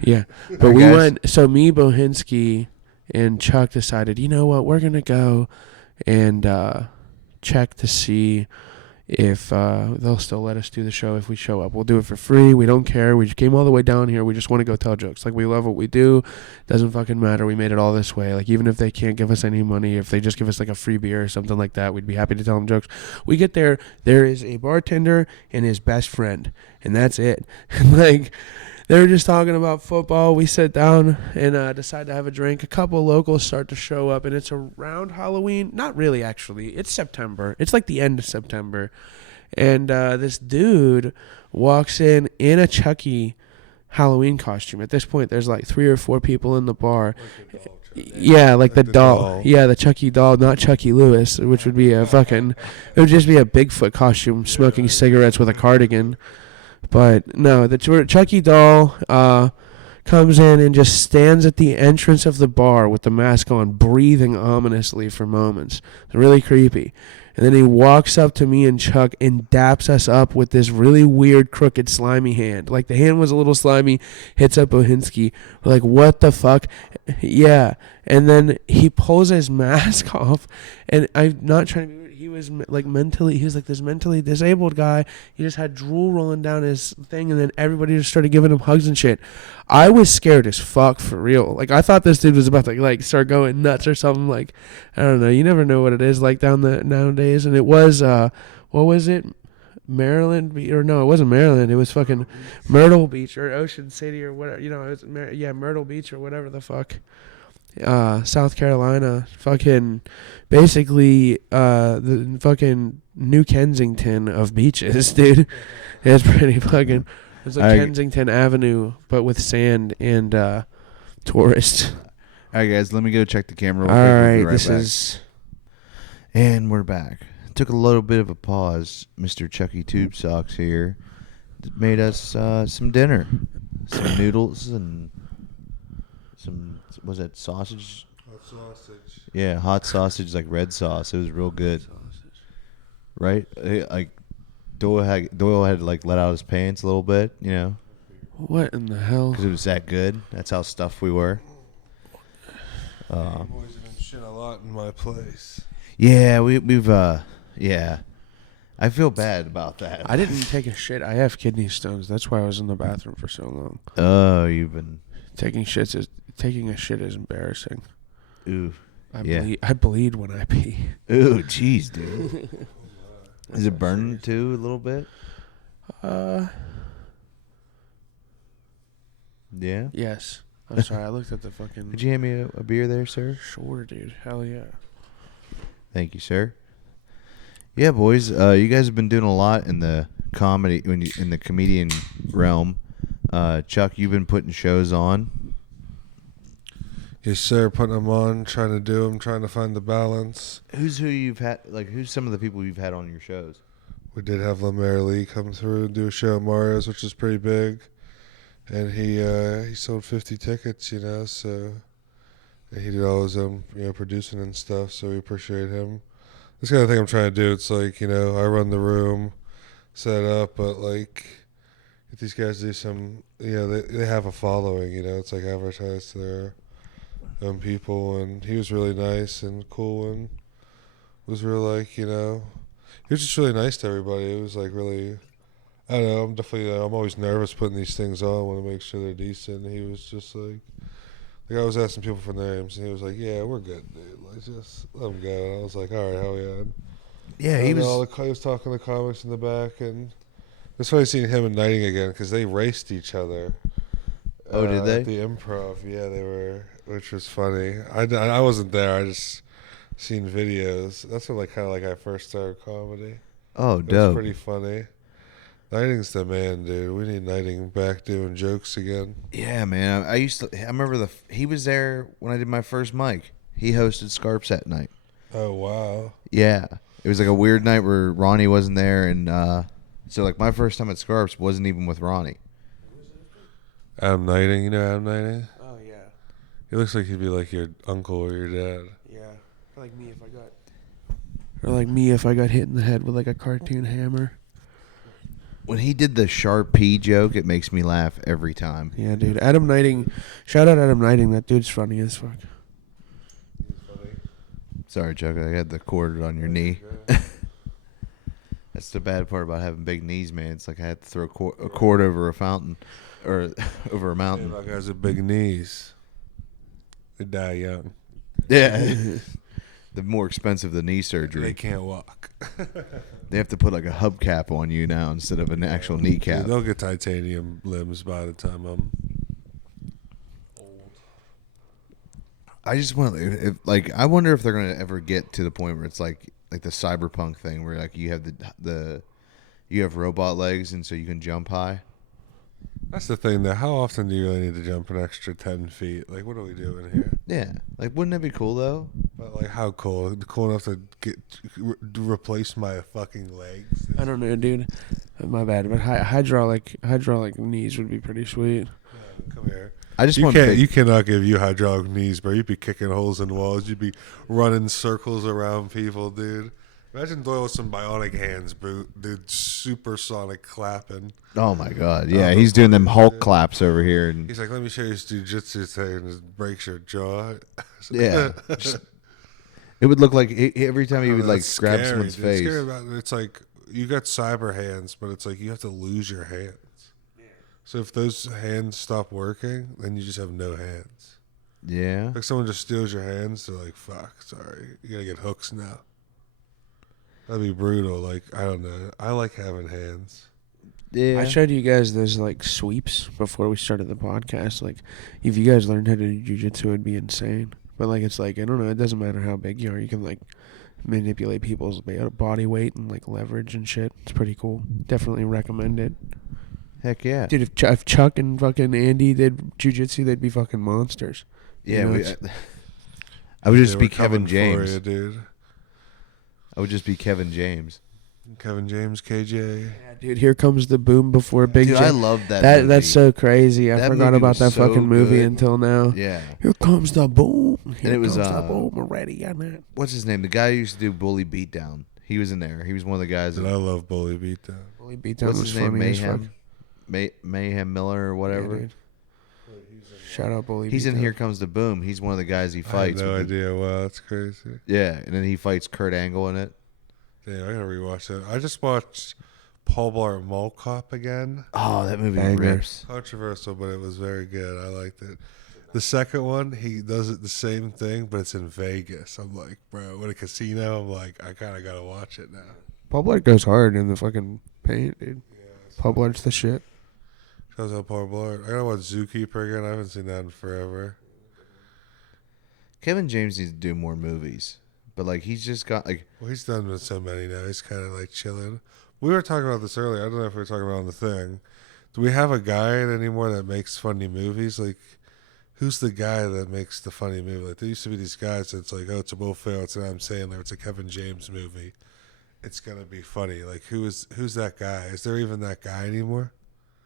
Yeah, but we went... So me, Bohinski, and Chuck decided, you know what, we're going to go and check to see if they'll still let us do the show if we show up. We'll do it for free. We don't care. We just came all the way down here. We just want to go tell jokes. Like, we love what we do. Doesn't fucking matter. We made it all this way. Like, even if they can't give us any money, if they just give us like a free beer or something like that, we'd be happy to tell them jokes. We get there. There is a bartender and his best friend, and that's it. Like, they were just talking about football. We sit down and decide to have a drink. A couple of locals start to show up, and it's around Halloween. Not really, actually. It's September. It's like the end of September. And this dude walks in a Chucky Halloween costume. At this point, there's like 3 or 4 people in the bar. Yeah, like the doll. Yeah, the Chucky doll, not Chucky Lewis, which would be it would just be a Bigfoot costume, smoking cigarettes with a cardigan. But no, the Chucky doll comes in and just stands at the entrance of the bar with the mask on, breathing ominously for moments. It's really creepy. And then he walks up to me and Chuck and daps us up with this really weird, crooked, slimy hand. Like, the hand was a little slimy, hits up Bohinski. We're like, what the fuck? Yeah. And then he pulls his mask off, and I'm not trying to be... He was like this mentally disabled guy. He just had drool rolling down his thing, and then everybody just started giving him hugs and shit. I was scared as fuck, for real. Like, I thought this dude was about to like start going nuts or something. Like, I don't know. You never know what it is like down there nowadays. And it was what was it? Maryland, or no, it wasn't Maryland. It was fucking Myrtle Beach or Ocean City or whatever. It was Myrtle Beach or whatever the fuck. South Carolina, fucking basically the fucking New Kensington of beaches, dude. It's pretty fucking... It's like Kensington Avenue, but with sand and tourists. All right, guys, let me go check the camera. All right, this is... And we're back. Took a little bit of a pause. Mr. Chucky Tube Socks here made us some dinner. Some noodles and some... Was that sausage? Hot sausage. Yeah, hot sausage, like red sauce. It was real good. Right? Like Doyle had like let out his pants a little bit, you know. What in the hell? Because it was that good. That's how stuffed we were. Boys have been shit a lot in my place. Yeah, we've yeah. I feel bad about that. I didn't take a shit. I have kidney stones. That's why I was in the bathroom for so long. Oh, you've been taking a shit is embarrassing. Ooh. I bleed when I pee. Ooh, jeez, dude. Is it burning too a little bit? Yeah. Yes. I'm sorry. I looked at the fucking... Could you hand me a beer there, sir? Sure, dude. Hell yeah. Thank you, sir. Yeah, boys. You guys have been doing a lot in the comedy, in the comedian realm. Chuck, you've been putting shows on. Yes, sir. Putting them on, trying to do them, trying to find the balance. Who you've had? Like, who's some of the people you've had on your shows? We did have Lemaire Lee come through and do a show at Mario's, which is pretty big, and he sold 50 tickets, so and he did all his own producing and stuff. So we appreciate him. This kind of thing I'm trying to do. It's like I run the room, set up, but like if these guys do some, they have a following. It's like advertised to their own people, and he was really nice and cool and was real like he was just really nice to everybody. It was like really, I don't know. I'm definitely I'm always nervous putting these things on. I want to make sure they're decent. And he was just like I was asking people for names, and he was like, "Yeah, we're good, dude. Like just let them go." And I was like, "All right, hell yeah." Yeah, He was talking to comics in the back, and it's funny seeing him and Nighting again because they raced each other. Oh, did they? At the Improv, yeah, they were, which was funny. I wasn't there. I just seen videos. That's when I first started comedy. Oh, It was dope. pretty funny. Nighting's the man, dude. We need Nighting back doing jokes again. Yeah, man. I remember he was there when I did my first mic. He hosted Scarps that night. Oh wow. Yeah. It was like a weird night where Ronnie wasn't there, and so like my first time at Scarps wasn't even with Ronnie. Adam Nighting, you know Adam Nighting? Oh yeah, He looks like he'd be like your uncle or your dad. yeah. Or like me if I got hit in the head with like a cartoon hammer. When he did the sharp P joke, it makes me laugh every time. Yeah, dude. Adam Nighting. Shout out Adam Nighting. That dude's funny as fuck. Sorry, Chuck. I had the cord on your knee. That's the bad part about having big knees, man. It's like I had to throw a cord over a fountain or over a mountain. About guys with big knees. They die young. Yeah. The more expensive the knee They surgery. can't walk. They have to put like a hubcap on you now instead of an actual kneecap. Dude, they'll get titanium limbs by the time I'm old. I just want to, I wonder if they're going to ever get to the point where it's like the cyberpunk thing where like you have you have robot legs and so you can jump high. That's the thing, though. How often do you really need to jump an extra 10 feet? Like, what are we doing here? Yeah. Like, wouldn't that be cool though? But, like, how cool? Cool enough to replace my fucking legs? I don't know, dude. My bad, but hydraulic knees would be pretty sweet. Yeah, come here. I just You want can't. You cannot give you hydraulic knees, bro. You'd be kicking holes in walls. You'd be running circles around people, dude. Imagine Doyle with some bionic hands, bro. Dude, supersonic clapping. Oh my god. Yeah, he's doing them Hulk claps over here and He's like, let me show you his jujitsu thing, and just breaks your jaw. yeah. It would look like every time he would like That's grab scary, someone's dude. face. Scary about it. It's like you got cyber hands, but it's like you have to lose your hands. So if those hands stop working, then you just have no hands. Yeah. Like someone just steals your hands, they're like, fuck, sorry. You gotta get hooks now. That'd be brutal. Like, I don't know. I like having hands. Yeah. I showed you guys those like sweeps before we started the podcast. Like, if you guys learned how to do jujitsu, it'd be insane. But like, it's like I don't know. It doesn't matter how big you are. You can like manipulate people's body weight and like leverage and shit. It's pretty cool. Definitely recommend it. Heck yeah. Dude, if Chuck and fucking Andy did jujitsu, they'd be fucking monsters. Yeah, You know, I would just Yeah, be we're Kevin coming for James. you, dude. I would just be Kevin James. Kevin James, KJ. Yeah, dude, here comes the boom before Big Dude, J. I love that movie. That's so crazy. I That forgot movie about was that so fucking movie good. until now. Yeah. Here comes the boom. Here it was, comes the boom already on that. What's his name? The guy who used to do Bully Beatdown. He was in there. He was one of the guys. Dude, I love Bully Beatdown. Bully Beatdown What's was his name? funny as fuck. Mayhem Miller or whatever. Yeah, dude. Shout out Bully He's in Beatdown. Here Comes the Boom. He's one of the guys he I fights. had no with the- idea. Wow, that's crazy. yeah, and then he fights Kurt Angle in it. Damn, I gotta rewatch it. I just watched Paul Blart Mall Cop again. Oh, that movie Banger. rips. Controversial, but it was very good. I liked it. The second one, he does it the same thing, but it's in Vegas. I'm like, bro, what a casino. I'm like, I kind of gotta watch it now. Paul Blart goes hard in the fucking paint, dude. Paul Blart's the shit. Shows out Paul Blart. I gotta watch Zookeeper again. I haven't seen that in forever. Kevin James needs to do more movies. but like he's just got like Well, he's done with so many now. He's kind of like chilling. We were talking about this earlier. I don't know if we were talking about on the thing. Do we have a guy anymore that makes funny movies? Like, who's the guy that makes the funny movie? Like, there used to be these guys that's like, oh, it's a Will Ferrell, it's an Adam Sandler, it's a Kevin James movie. It's gonna be funny. Like, who's that guy? Is there even that guy anymore?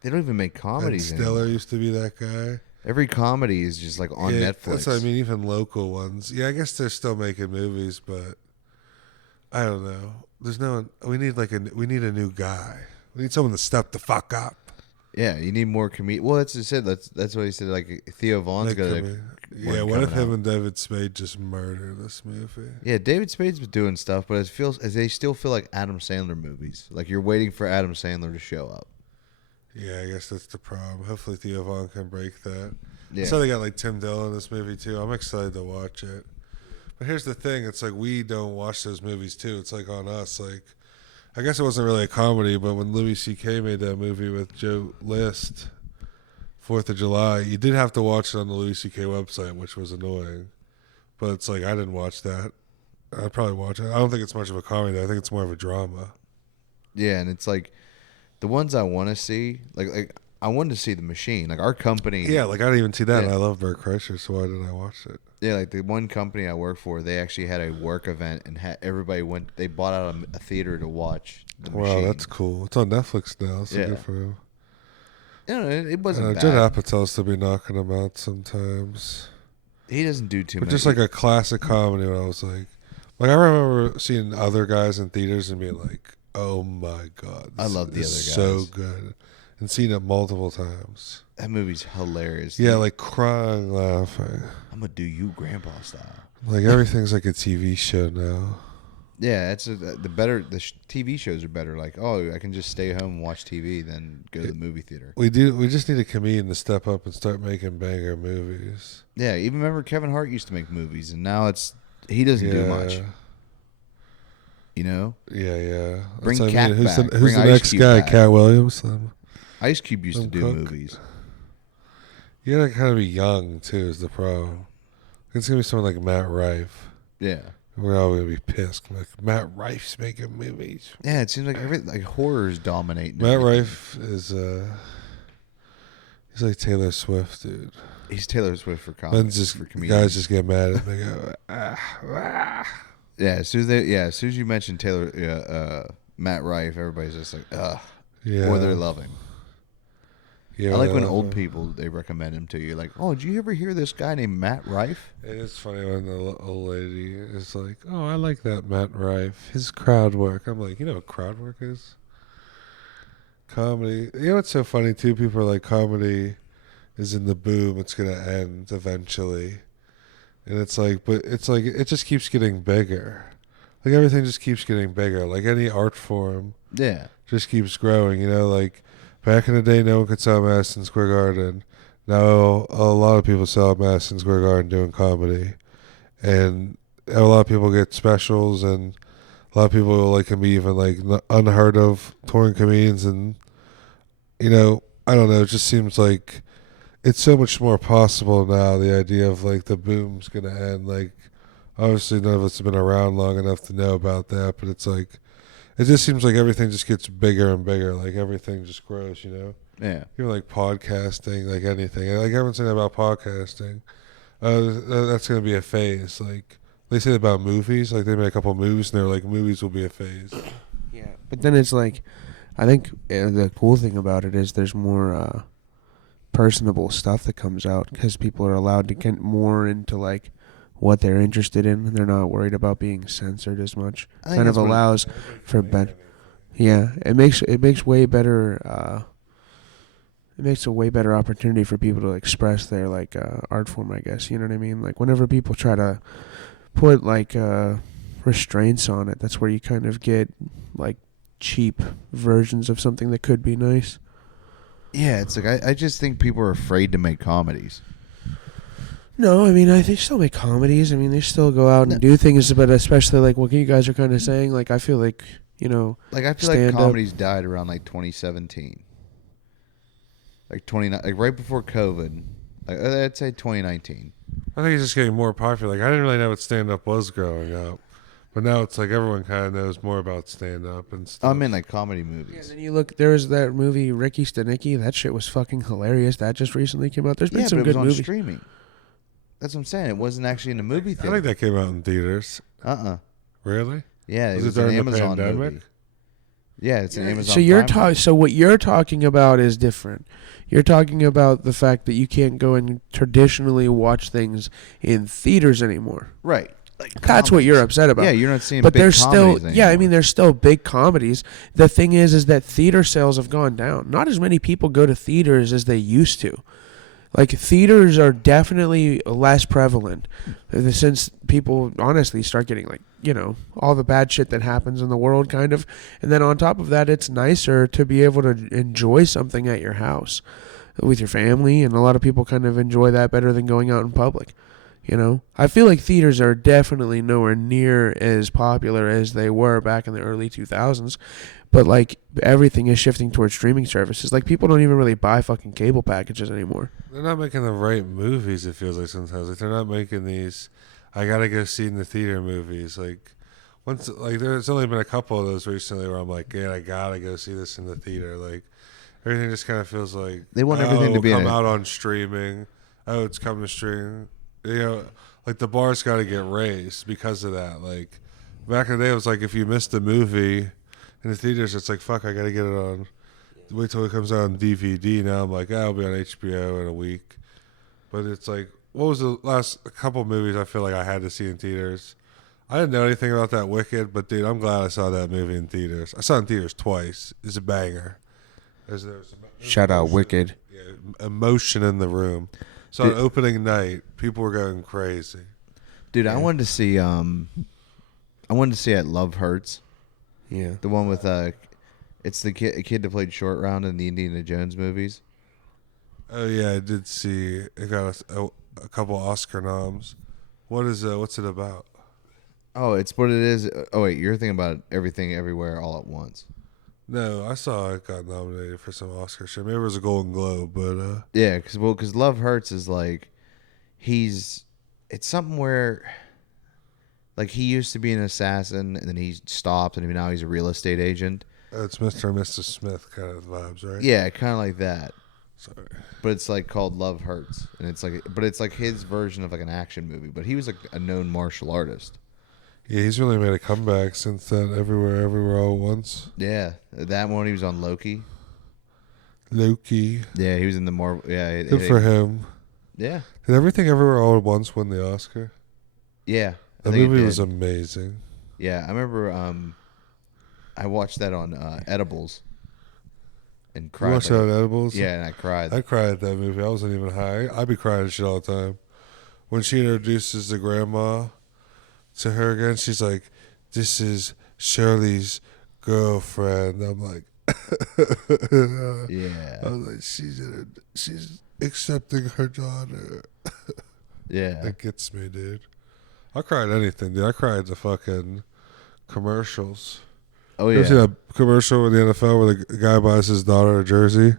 they don't even make Ben comedies Stiller anymore. used to be that guy. Every comedy is just like on Yeah, Netflix. That's what I mean. Even local ones. Yeah, I guess they're still making movies, but I don't know. There's no. We need a new guy. We need someone to step the fuck up. Yeah, you need more comedian. Well, that's what he said. That's what he said. Like Theo Vaughn's Like, got I a mean, one yeah, what if coming him out. and David Spade just murder this movie? Yeah, David Spade's been doing stuff, but it feels as they still feel like Adam Sandler movies. Like you're waiting for Adam Sandler to show up. Yeah, I guess that's the problem. Hopefully Theo Vaughn can break that. Yeah. So they got like Tim Dillon in this movie too. I'm excited to watch it. But here's the thing: it's like we don't watch those movies too. It's like on us. Like, I guess it wasn't really a comedy, but when Louis C.K. made that movie with Joe List, 4th of July, you did have to watch it on the Louis C.K. website, which was annoying. But it's like I didn't watch that. I'd probably watch it. I don't think it's much of a comedy. I think it's more of a drama. Yeah, and it's like the ones I want to see. Like I wanted to see The Machine. Like our company. Yeah, like I didn't even see that, and Yeah. I love Bert Kreischer, so why didn't I watch it? Yeah, like the one company I work for, they actually had a work event and everybody went. They bought out a theater to watch The Wow, Machine. that's cool. It's on Netflix now, so Yeah. good for him. You know, it wasn't bad. Judd Apatow's to be knocking them out sometimes. He doesn't do too But much. just like a classic comedy when I was like I remember seeing other guys in theaters and being like, oh my God. I love the is other so guys. good. And seeing it multiple times. That movie's hilarious. Yeah, dude. like crying, laughing. I'm gonna do you grandpa style. Like everything's like a TV show now. Yeah, it's TV shows are better. Like, oh, I can just stay home and watch TV than go to the movie theater. We just need a comedian to step up and start making banger movies. Yeah, even remember Kevin Hart used to make movies, and now he doesn't do much. You know, Yeah. Bring That's what Cat Who's back. the Bring next Ice Cube guy? back. Cat Williams? Ice Cube used to Some do cook. movies. You gotta kind of be young too. Is the problem? It's gonna be someone like Matt Rife. Yeah, We're all gonna be pissed. Like Matt Rife's making movies. yeah. It seems like horrors dominate. Matt Rife is he's like Taylor Swift, dude. He's Taylor Swift for comedy. For comedians. Guys just get mad at me. They go, Yeah, as soon as you mention Matt Rife, everybody's just like, ugh. yeah. Or they're loving. Yeah, I like when yeah. old people they recommend him to you. Like, oh, did you ever hear this guy named Matt Rife? It is funny when the old lady is like, "Oh, I like that Matt Rife. His crowd work." I'm like, you know what crowd work is? Comedy. You know what's so funny too? People are like, comedy is in the boom. It's gonna end eventually, and it's like, but it's like it just keeps getting bigger. Like everything just keeps getting bigger. Like any art form Yeah. just keeps growing. You know, like back in the day, no one could sell Madison Square Garden. Now a lot of people sell at Madison Square Garden doing comedy, and a lot of people get specials, and a lot of people like can be even like unheard of touring comedians, and you know, I don't know. It just seems like it's so much more possible now. The idea of like the boom's gonna end. Like obviously none of us have been around long enough to know about that, but it's like it just seems like everything just gets bigger and bigger. Like everything just grows, you know. Yeah. Even like podcasting, like anything. Like everyone's saying about podcasting. That's going to be a phase. Like they say about movies. Like they made a couple movies, and they're like, movies will be a phase. Yeah, but then it's like, I think the cool thing about it is there's more personable stuff that comes out because people are allowed to get more into like what they're interested in, and they're not worried about being censored as much. I think Kind of that's what it- allows for better. Yeah, it makes way better. It makes a way better opportunity for people to express their like art form, I guess. You know what I mean? Like whenever people try to put like restraints on it, that's where you kind of get like cheap versions of something that could be nice. Yeah, it's like I just think people are afraid to make comedies. No, I mean, they still make comedies. I mean, they still go out and do things, but especially like what you guys are kind of saying, like I feel like, you know, Like I feel like stand-up. comedies died around like 2017. Like right before COVID. Like I'd say 2019. I think it's just getting more popular. Like I didn't really know what stand up was growing up. But now it's like everyone kind of knows more about stand-up and stuff. I mean, like comedy Yeah, movies. then you look. There was that movie Ricky Stenicki. That shit was fucking hilarious. That just recently came out. There's been Yeah, some but it was good on movies. streaming. That's what I'm saying. It wasn't actually in the movie I theater. think that came out in theaters. Really? Yeah, Was it it was an during the Amazon pandemic? movie. Yeah, it's an Amazon. So you're Prime movie. So what you're talking about is different. You're talking about the fact that you can't go and traditionally watch things in theaters anymore. Right. Like That's what you're comedies. upset about. Yeah, you're not seeing But big there's still, comedies yeah, I anymore. mean, there's still big comedies. The thing is that theater sales have gone down. Not as many people go to theaters as they used to. Like, theaters are definitely less prevalent since people honestly start getting, like, you know, all the bad shit that happens in the world, kind of. And then on top of that, it's nicer to be able to enjoy something at your house with your family. And a lot of people kind of enjoy that better than going out in public. You know, I feel like theaters are definitely nowhere near as popular as they were back in the early 2000s. But, like, everything is shifting towards streaming services. Like, people don't even really buy fucking cable packages anymore. They're not making the right movies, it feels like sometimes. Like, they're not making these, I gotta go see in the theater movies. Like, once, like, there's only been a couple of those recently where I'm like, yeah, I gotta go see this in the theater. Like, everything just kind of feels like, They want everything to be come in a- out on streaming. Oh, it's coming to stream. You know, like, the bar's got to get raised because of that. Like, back in the day, it was like, if you missed a movie in the theaters, it's like, fuck, I got to get it on. Wait till it comes out on DVD. Now I'm like, I'll be on HBO in a week. But it's like, what was the last couple movies I feel like I had to see in theaters? I didn't know anything about that Wicked, but dude, I'm glad I saw that movie in theaters. I saw it in theaters twice. It's a banger. There's Shout out emotion- Wicked. Yeah, emotion in the room. So on opening night, people were going crazy. Dude, I wanted to see at Love Hurts. Yeah. The one with it's the kid that played Short Round in the Indiana Jones movies. Oh yeah, I did see. It got a couple Oscar noms. What's it about? Oh, it's what it is. Oh wait, you're thinking about Everything Everywhere All at Once. No, I saw it got nominated for some Oscar shit. Maybe it was a Golden Globe, but Yeah, because Love Hurts is like it's something where like he used to be an assassin and then he stopped and now he's a real estate agent. it's Mr. and Mrs. Smith kind of vibes, right? Yeah, kind of like that. Sorry. But it's like called Love Hurts, and it's like his version of like an action movie. But he was like a known martial artist. Yeah, he's really made a comeback since that Everywhere All at Once. Yeah, that one he was on Loki. Loki. Yeah, he was in the Marvel. Yeah, Good for him. Yeah, Did Everything Everywhere All at Once win the Oscar? yeah. I That think it movie did. was amazing. Yeah, I remember. I watched that on Edibles, and You cried. watched like- that on Edibles? Yeah, and I cried. I cried at that movie. I wasn't even high. I'd be crying and shit all the time. When she introduces the grandma to her again, she's like, "This is Shirley's girlfriend." I'm like, Yeah, I was like, she's accepting her daughter. yeah. That gets me, dude. I cried anything, dude. I cried the fucking commercials. Oh You ever see yeah. that commercial in the NFL where the guy buys his daughter a jersey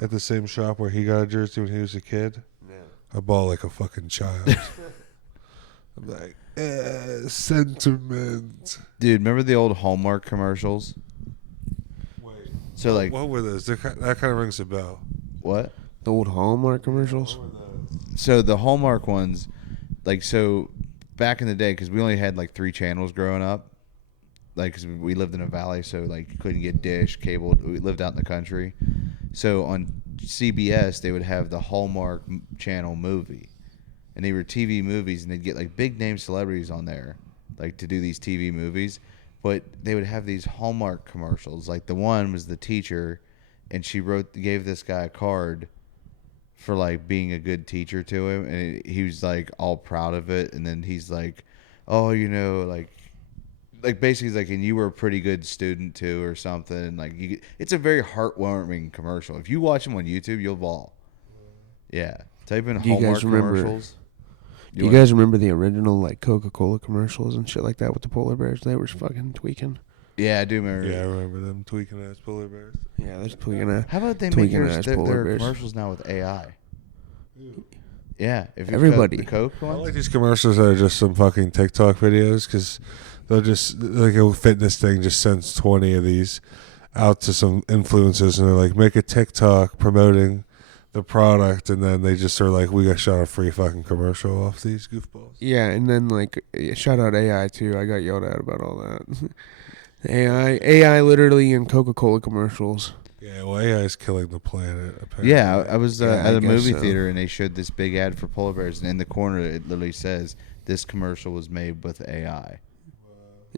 at the same shop where he got a jersey when he was a kid? I bought like a fucking child. I'm like, sentiment. Dude, remember the old Hallmark commercials? Wait, So like what were those? That kind of rings a bell. what? The old Hallmark commercials. So the Hallmark ones, like so, back in the day, because we only had like 3 channels growing up. Like, cause we lived in a valley, so like you couldn't get dish, cable. We lived out in the country, so on CBS they would have the Hallmark channel movie, and they were TV movies, and they'd get like big name celebrities on there, like to do these TV movies, but they would have these Hallmark commercials. Like the one was the teacher, and she gave this guy a card for like being a good teacher to him, and he was like all proud of it, and then he's like, oh, you know, like basically he's like, and you were a pretty good student too, or something. Like it's a very heartwarming commercial. If you watch them on YouTube, you'll bawl. Yeah, type in Do you Hallmark guys remember- commercials. Do you guys remember the original like Coca-Cola commercials and shit like that with the polar bears? They were fucking tweaking. Yeah, I do remember. Yeah, I remember them tweaking ass polar bears. Yeah, they're tweaking. How about they make Tweaking yours, ass their polar bears. commercials now with AI? Yeah, if you Everybody. the Coke I ones. like these commercials that are just some fucking TikTok videos because they'll just like a fitness thing just sends 20 of these out to some influencers and they're like make a TikTok promoting the product and then they just are like we got shot a free fucking commercial off these goofballs. Yeah, and then like shout out AI too. I got yelled at about all that. AI literally in Coca-Cola commercials. Yeah, well AI is killing the planet apparently. Yeah, I was Yeah, I at a guess movie so. theater and they showed this big ad for polar bears, and in the corner it literally says this commercial was made with AI.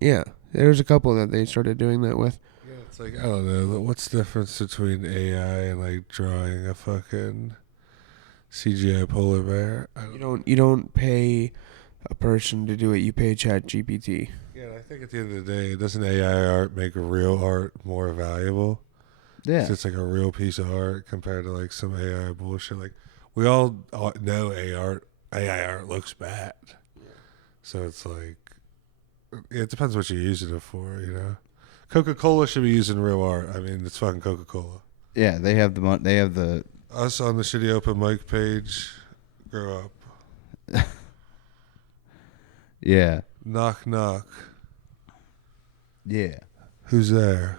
Yeah, there's a couple that they started doing that with. Yeah, it's like I don't know what's the difference between AI and like drawing a fucking CGI polar bear. I You don't pay a person to do it. You pay ChatGPT. Yeah, I think at the end of the day, doesn't AI art make real art more valuable? Yeah, 'Cause it's like a real piece of art compared to like some AI bullshit. Like we all know AI art looks bad. So it's like it depends what you're using it for, you know. Coca-Cola should be using real art. I mean, it's fucking Coca-Cola. yeah, they have the they have the Us on the Shitty Open Mic page, grow up. yeah, Knock knock. yeah. Who's there?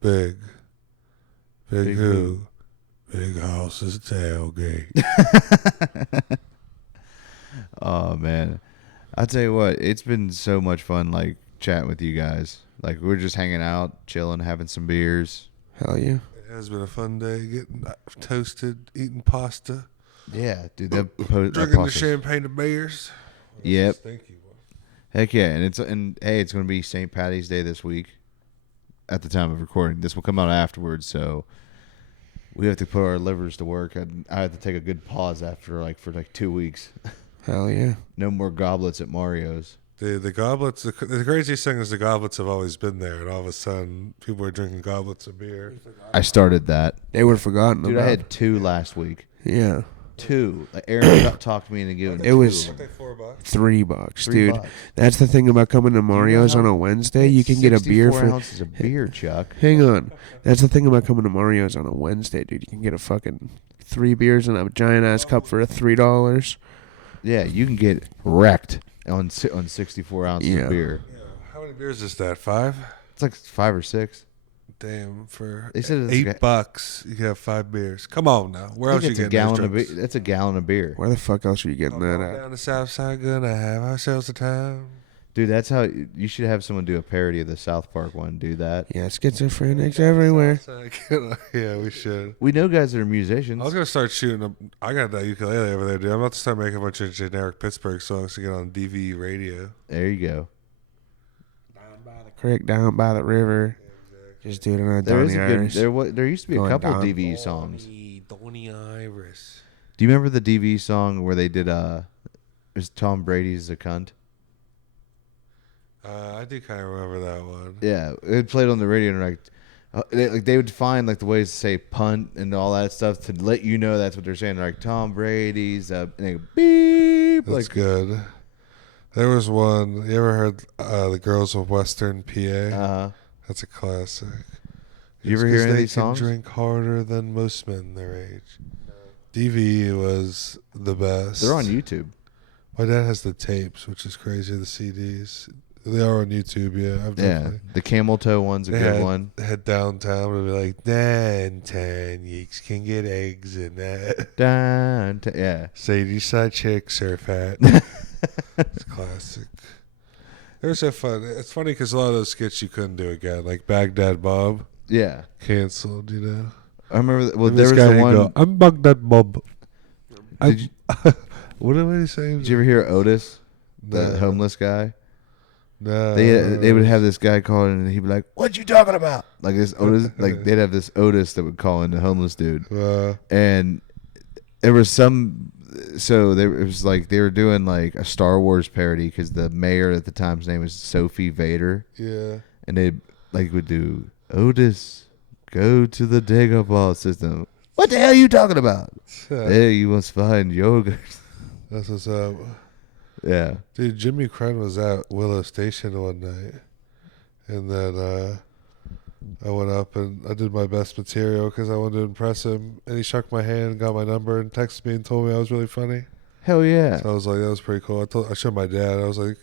Big. Big who? Big house is tailgate. Oh man, I'll tell you what, it's been so much fun like chatting with you guys. Like we're just hanging out, chilling, having some beers. Hell yeah. It has been a fun day getting toasted, eating pasta, Yeah, dude, that drinking the champagne of beers. Yep. Thank you. Heck yeah, and hey, it's going to be St. Patty's Day this week. At the time of recording, this will come out afterwards, so we have to put our livers to work. I have to take a good pause after for 2 weeks. Hell yeah. No more goblets at Mario's. The goblets, the craziest thing is the goblets have always been there, and all of a sudden people are drinking goblets of beer. I started that, They were forgotten dude. about. I had 2 last week. Yeah. 2. Like Aaron talked me into giving. It was two. $4. $3, $3. dude. That's the thing about coming to Mario's how- on a Wednesday. You can get a beer 64 for. ounces of beer, Chuck. Hang on. That's the thing about coming to Mario's on a Wednesday, dude. You can get a fucking 3 beers in a giant ass cup for $3. Yeah, you can get wrecked on 64 ounces Yeah. of beer. Yeah. How many beers is that? 5? It's like 5 or 6. Damn, for They said it's $8, you can have 5 beers. Come on now. Where I else think you it's a getting those gallon of beer. drinks? That's a gallon of beer, Where the fuck else are you getting that at? Down the south side, gonna have ourselves a time. dude. That's how you should have someone do a parody of the South Park one. Do that. Yeah, schizophrenics everywhere. Yeah, we should. We know guys that are musicians. I was gonna start shooting. I got that ukulele over there, dude. I'm about to start making a bunch of generic Pittsburgh songs to get on DV radio. There you go. Down by the creek, down by the river. Just do it on a There is Donny a good. Irish. There used to be a Going couple down. DV songs. Donny Iris. Do you remember the DV song where they did it was Tom Brady's a cunt? I do kind of remember that one. Yeah, it played on the radio and they would find like the ways to say punt and all that stuff to let you know that's what they're saying. They're like Tom Brady's and they go beep. That's Like good. There was one. You ever heard the Girls of Western PA? That's a classic. Did you ever It's hear 'cause any of they these can songs? drink harder than most men their age. DV was the best. They're on YouTube. My dad has the tapes, which is crazy. The CDs. They are on YouTube. Yeah, I've Yeah, definitely. the camel toe one's a They good had, one. They had downtown. It'd be like 9-10 yeeks can get eggs in that. Yeah. Sadie side chicks are fat. It's classic. They were so fun. It's funny because a lot of those skits you couldn't do again, like Baghdad Bob, Yeah. canceled. You know. I remember. Well, And there this was guy the would one. go, I'm Baghdad Bob. Did you, What did he say? did you ever hear Otis, No. the homeless guy? No. They would have this guy call in and he'd be like, "What you talking about?" Like this Otis, like they'd have this Otis that would call in the homeless dude, and there was some. So it was like they were doing like a Star Wars parody because the mayor at the time's name was Sophie Vader, Yeah. and they like would do Otis, go to the Dagobah system. What the hell are you talking about? There you must find yogurt. That's what's up. Yeah. Dude, Jimmy Crenn was at Willow Station one night. And then I went up and I did my best material because I wanted to impress him. And he shook my hand, got my number, and texted me and told me I was really funny. Hell yeah. So I was like, that was pretty cool. I showed my dad. I was like,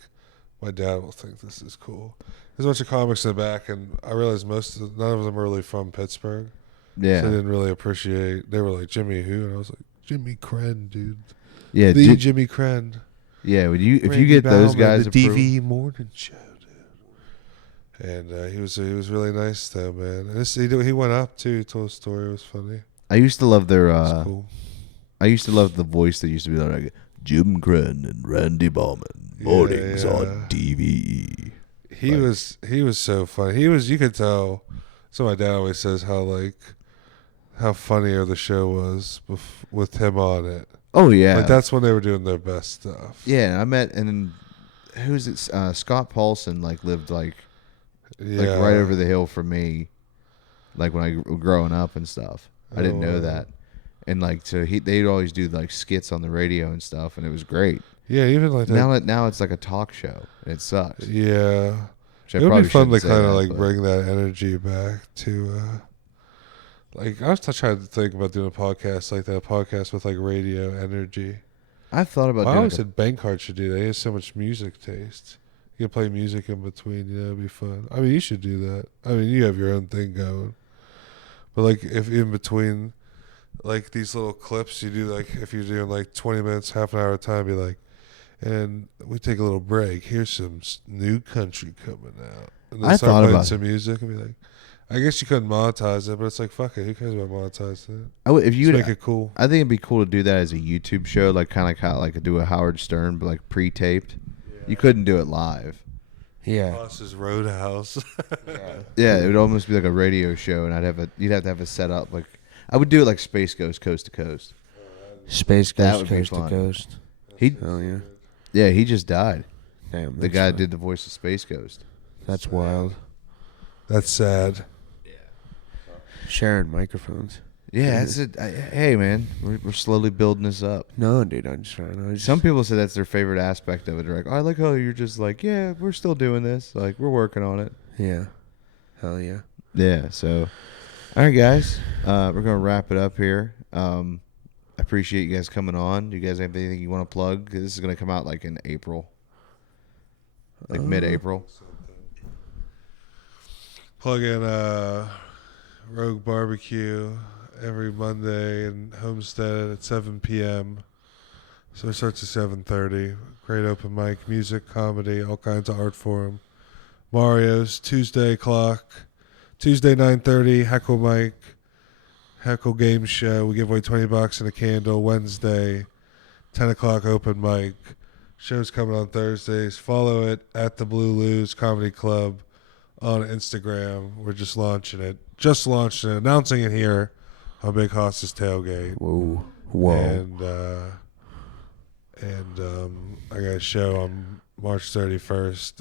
my dad will think this is cool. There's a bunch of comics in the back, and I realized none of them are really from Pittsburgh. Yeah. So they didn't really appreciate. They were like, Jimmy who? And I was like, Jimmy Krenn, dude. Yeah. The Jimmy Krenn. Yeah. If you Randy get those Bauman, guys the approved, DV morning show, dude. And he was really nice though, man. And he went up too. He told a story. It was funny. I used to love their. It was cool. I used to love the voice that used to be like Jim Krenn and Randy Bauman mornings on DVE. He was so funny. You could tell. So my dad always says how funnier the show was with him on it. Oh yeah. Like that's when they were doing their best stuff. Yeah, I met and who's it? Scott Paulson lived right over the hill from me, like when I was growing up and stuff. I didn't know that, and they'd always do skits on the radio and stuff, and it was great. Yeah, even like that. Now it's like a talk show, and it sucks. Yeah, It would be fun to kind of bring that energy back to. I was trying to think about doing a podcast like that, a podcast with radio energy. I thought about. I always said Bankheart should do that. He has so much music taste. You can play music in between. It'd be fun. I mean, you should do that. I mean, you have your own thing going. But if in between, these little clips, you do if you're doing 20 minutes, half an hour at a time, be like, and we take a little break. Here's some new country coming out. And then I start thought playing about some music and be like, I guess you couldn't monetize it, but it's fuck it. Who cares about monetizing it? If you Just make it cool. I think it'd be cool to do that as a YouTube show, do a Howard Stern, but pre-taped. Yeah. You couldn't do it live. Yeah. Boss's Roadhouse. Yeah, it would almost be like a radio show, and you'd have to have a setup. I would do it like Space Ghost, Coast to Coast. Space That Ghost, would be Coast to fun. Coast. Oh yeah. Yeah, he just died. Damn. The guy did the voice of Space Ghost. That's wild. That's sad. Sharing microphones. Yeah, that's it. Hey, man, we're slowly building this up. No, dude, I'm just trying. Some people say that's their favorite aspect of it. They're like, I like how you're just yeah, we're still doing this. We're working on it. Yeah. Hell yeah. Yeah, so. All right, guys. We're going to wrap it up here. I appreciate you guys coming on. Do you guys have anything you want to plug? This is going to come out in April. Mid-April. Plug in Rogue Barbecue every Monday in Homestead at 7 p.m. So it starts at 7:30. Great open mic, music, comedy, all kinds of art form. Mario's Tuesday 9:30, Heckle mic, Heckle game show. We give away $20 and a candle. Wednesday, 10 o'clock open mic. Show's coming on Thursdays. Follow it at the Blue Lose Comedy Club on Instagram. We're just launching it. Announcing it here on Big Hoss's Tailgate. Whoa. And I got a show on March 31st.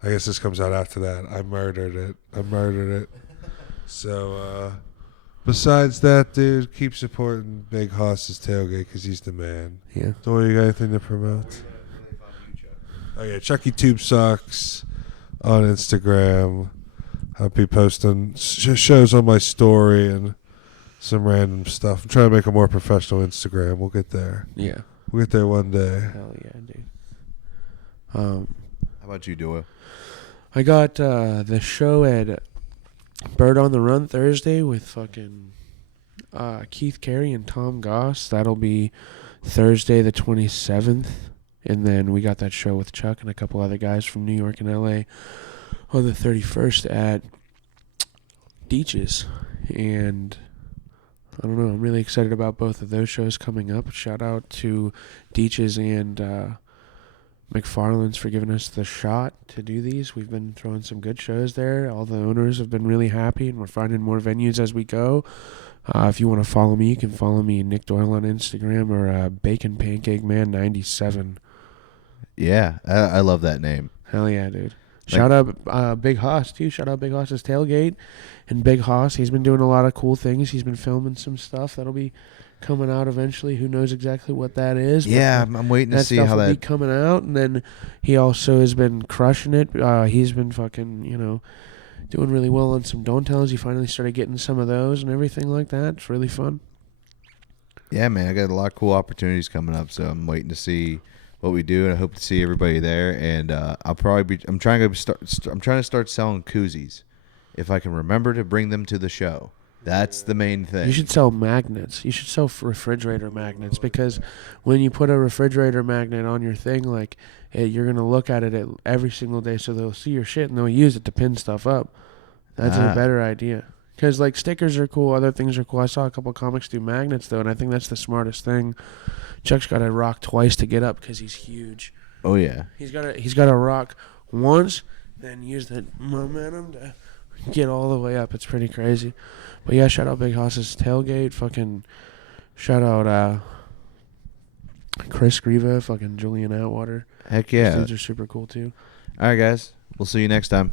I guess this comes out after that. I murdered it. So, besides that, dude, keep supporting Big Hoss's Tailgate because he's the man. Yeah. So, you got anything to promote? Oh, yeah. Chucky Tube Socks on Instagram. I'll be posting shows on my story and some random stuff. I'm trying to make a more professional Instagram. We'll get there. Yeah. We'll get there one day. Hell yeah, dude. How about you, Doyle? I got the show at Bird on the Run Thursday with fucking Keith Carey and Tom Goss. That'll be Thursday the 27th. And then we got that show with Chuck and a couple other guys from New York and LA on the 31st at Deeches. And I don't know, I'm really excited about both of those shows coming up. Shout out to Deeches and McFarland's for giving us the shot to do these. We've been throwing some good shows there. All the owners have been really happy, and we're finding more venues as we go. If you want to follow me, you can follow me, Nick Doyle, on Instagram, or Bacon Pancake Man 97. Yeah, I love that name. Hell yeah, dude. Shout out Big Hoss, too. Shout out Big Hoss's Tailgate. And Big Hoss, he's been doing a lot of cool things. He's been filming some stuff that'll be coming out eventually. Who knows exactly what that is? Yeah, I'm waiting to see how will that be coming out. And then he also has been crushing it. He's been fucking, doing really well on some don't tells. You finally started getting some of those and everything like that. It's really fun. Yeah, man, I got a lot of cool opportunities coming up, so I'm waiting to see what we do, and I hope to see everybody there. And I'll probably be. I'm trying to start selling koozies, if I can remember to bring them to the show. That's the main thing. You should sell magnets. You should sell refrigerator magnets, because when you put a refrigerator magnet on your thing, like you're gonna look at it every single day, so they'll see your shit and they'll use it to pin stuff up. That's a better idea. Because like stickers are cool, other things are cool. I saw a couple comics do magnets though, and I think that's the smartest thing. Chuck's got to rock twice to get up because he's huge. Oh yeah. He's got to rock once, then use the momentum to get all the way up. It's pretty crazy. But yeah, shout out Big Hoss's Tailgate. Fucking shout out Chris Grieva. Fucking Julian Atwater. Heck yeah. Those dudes are super cool too. All right, guys. We'll see you next time.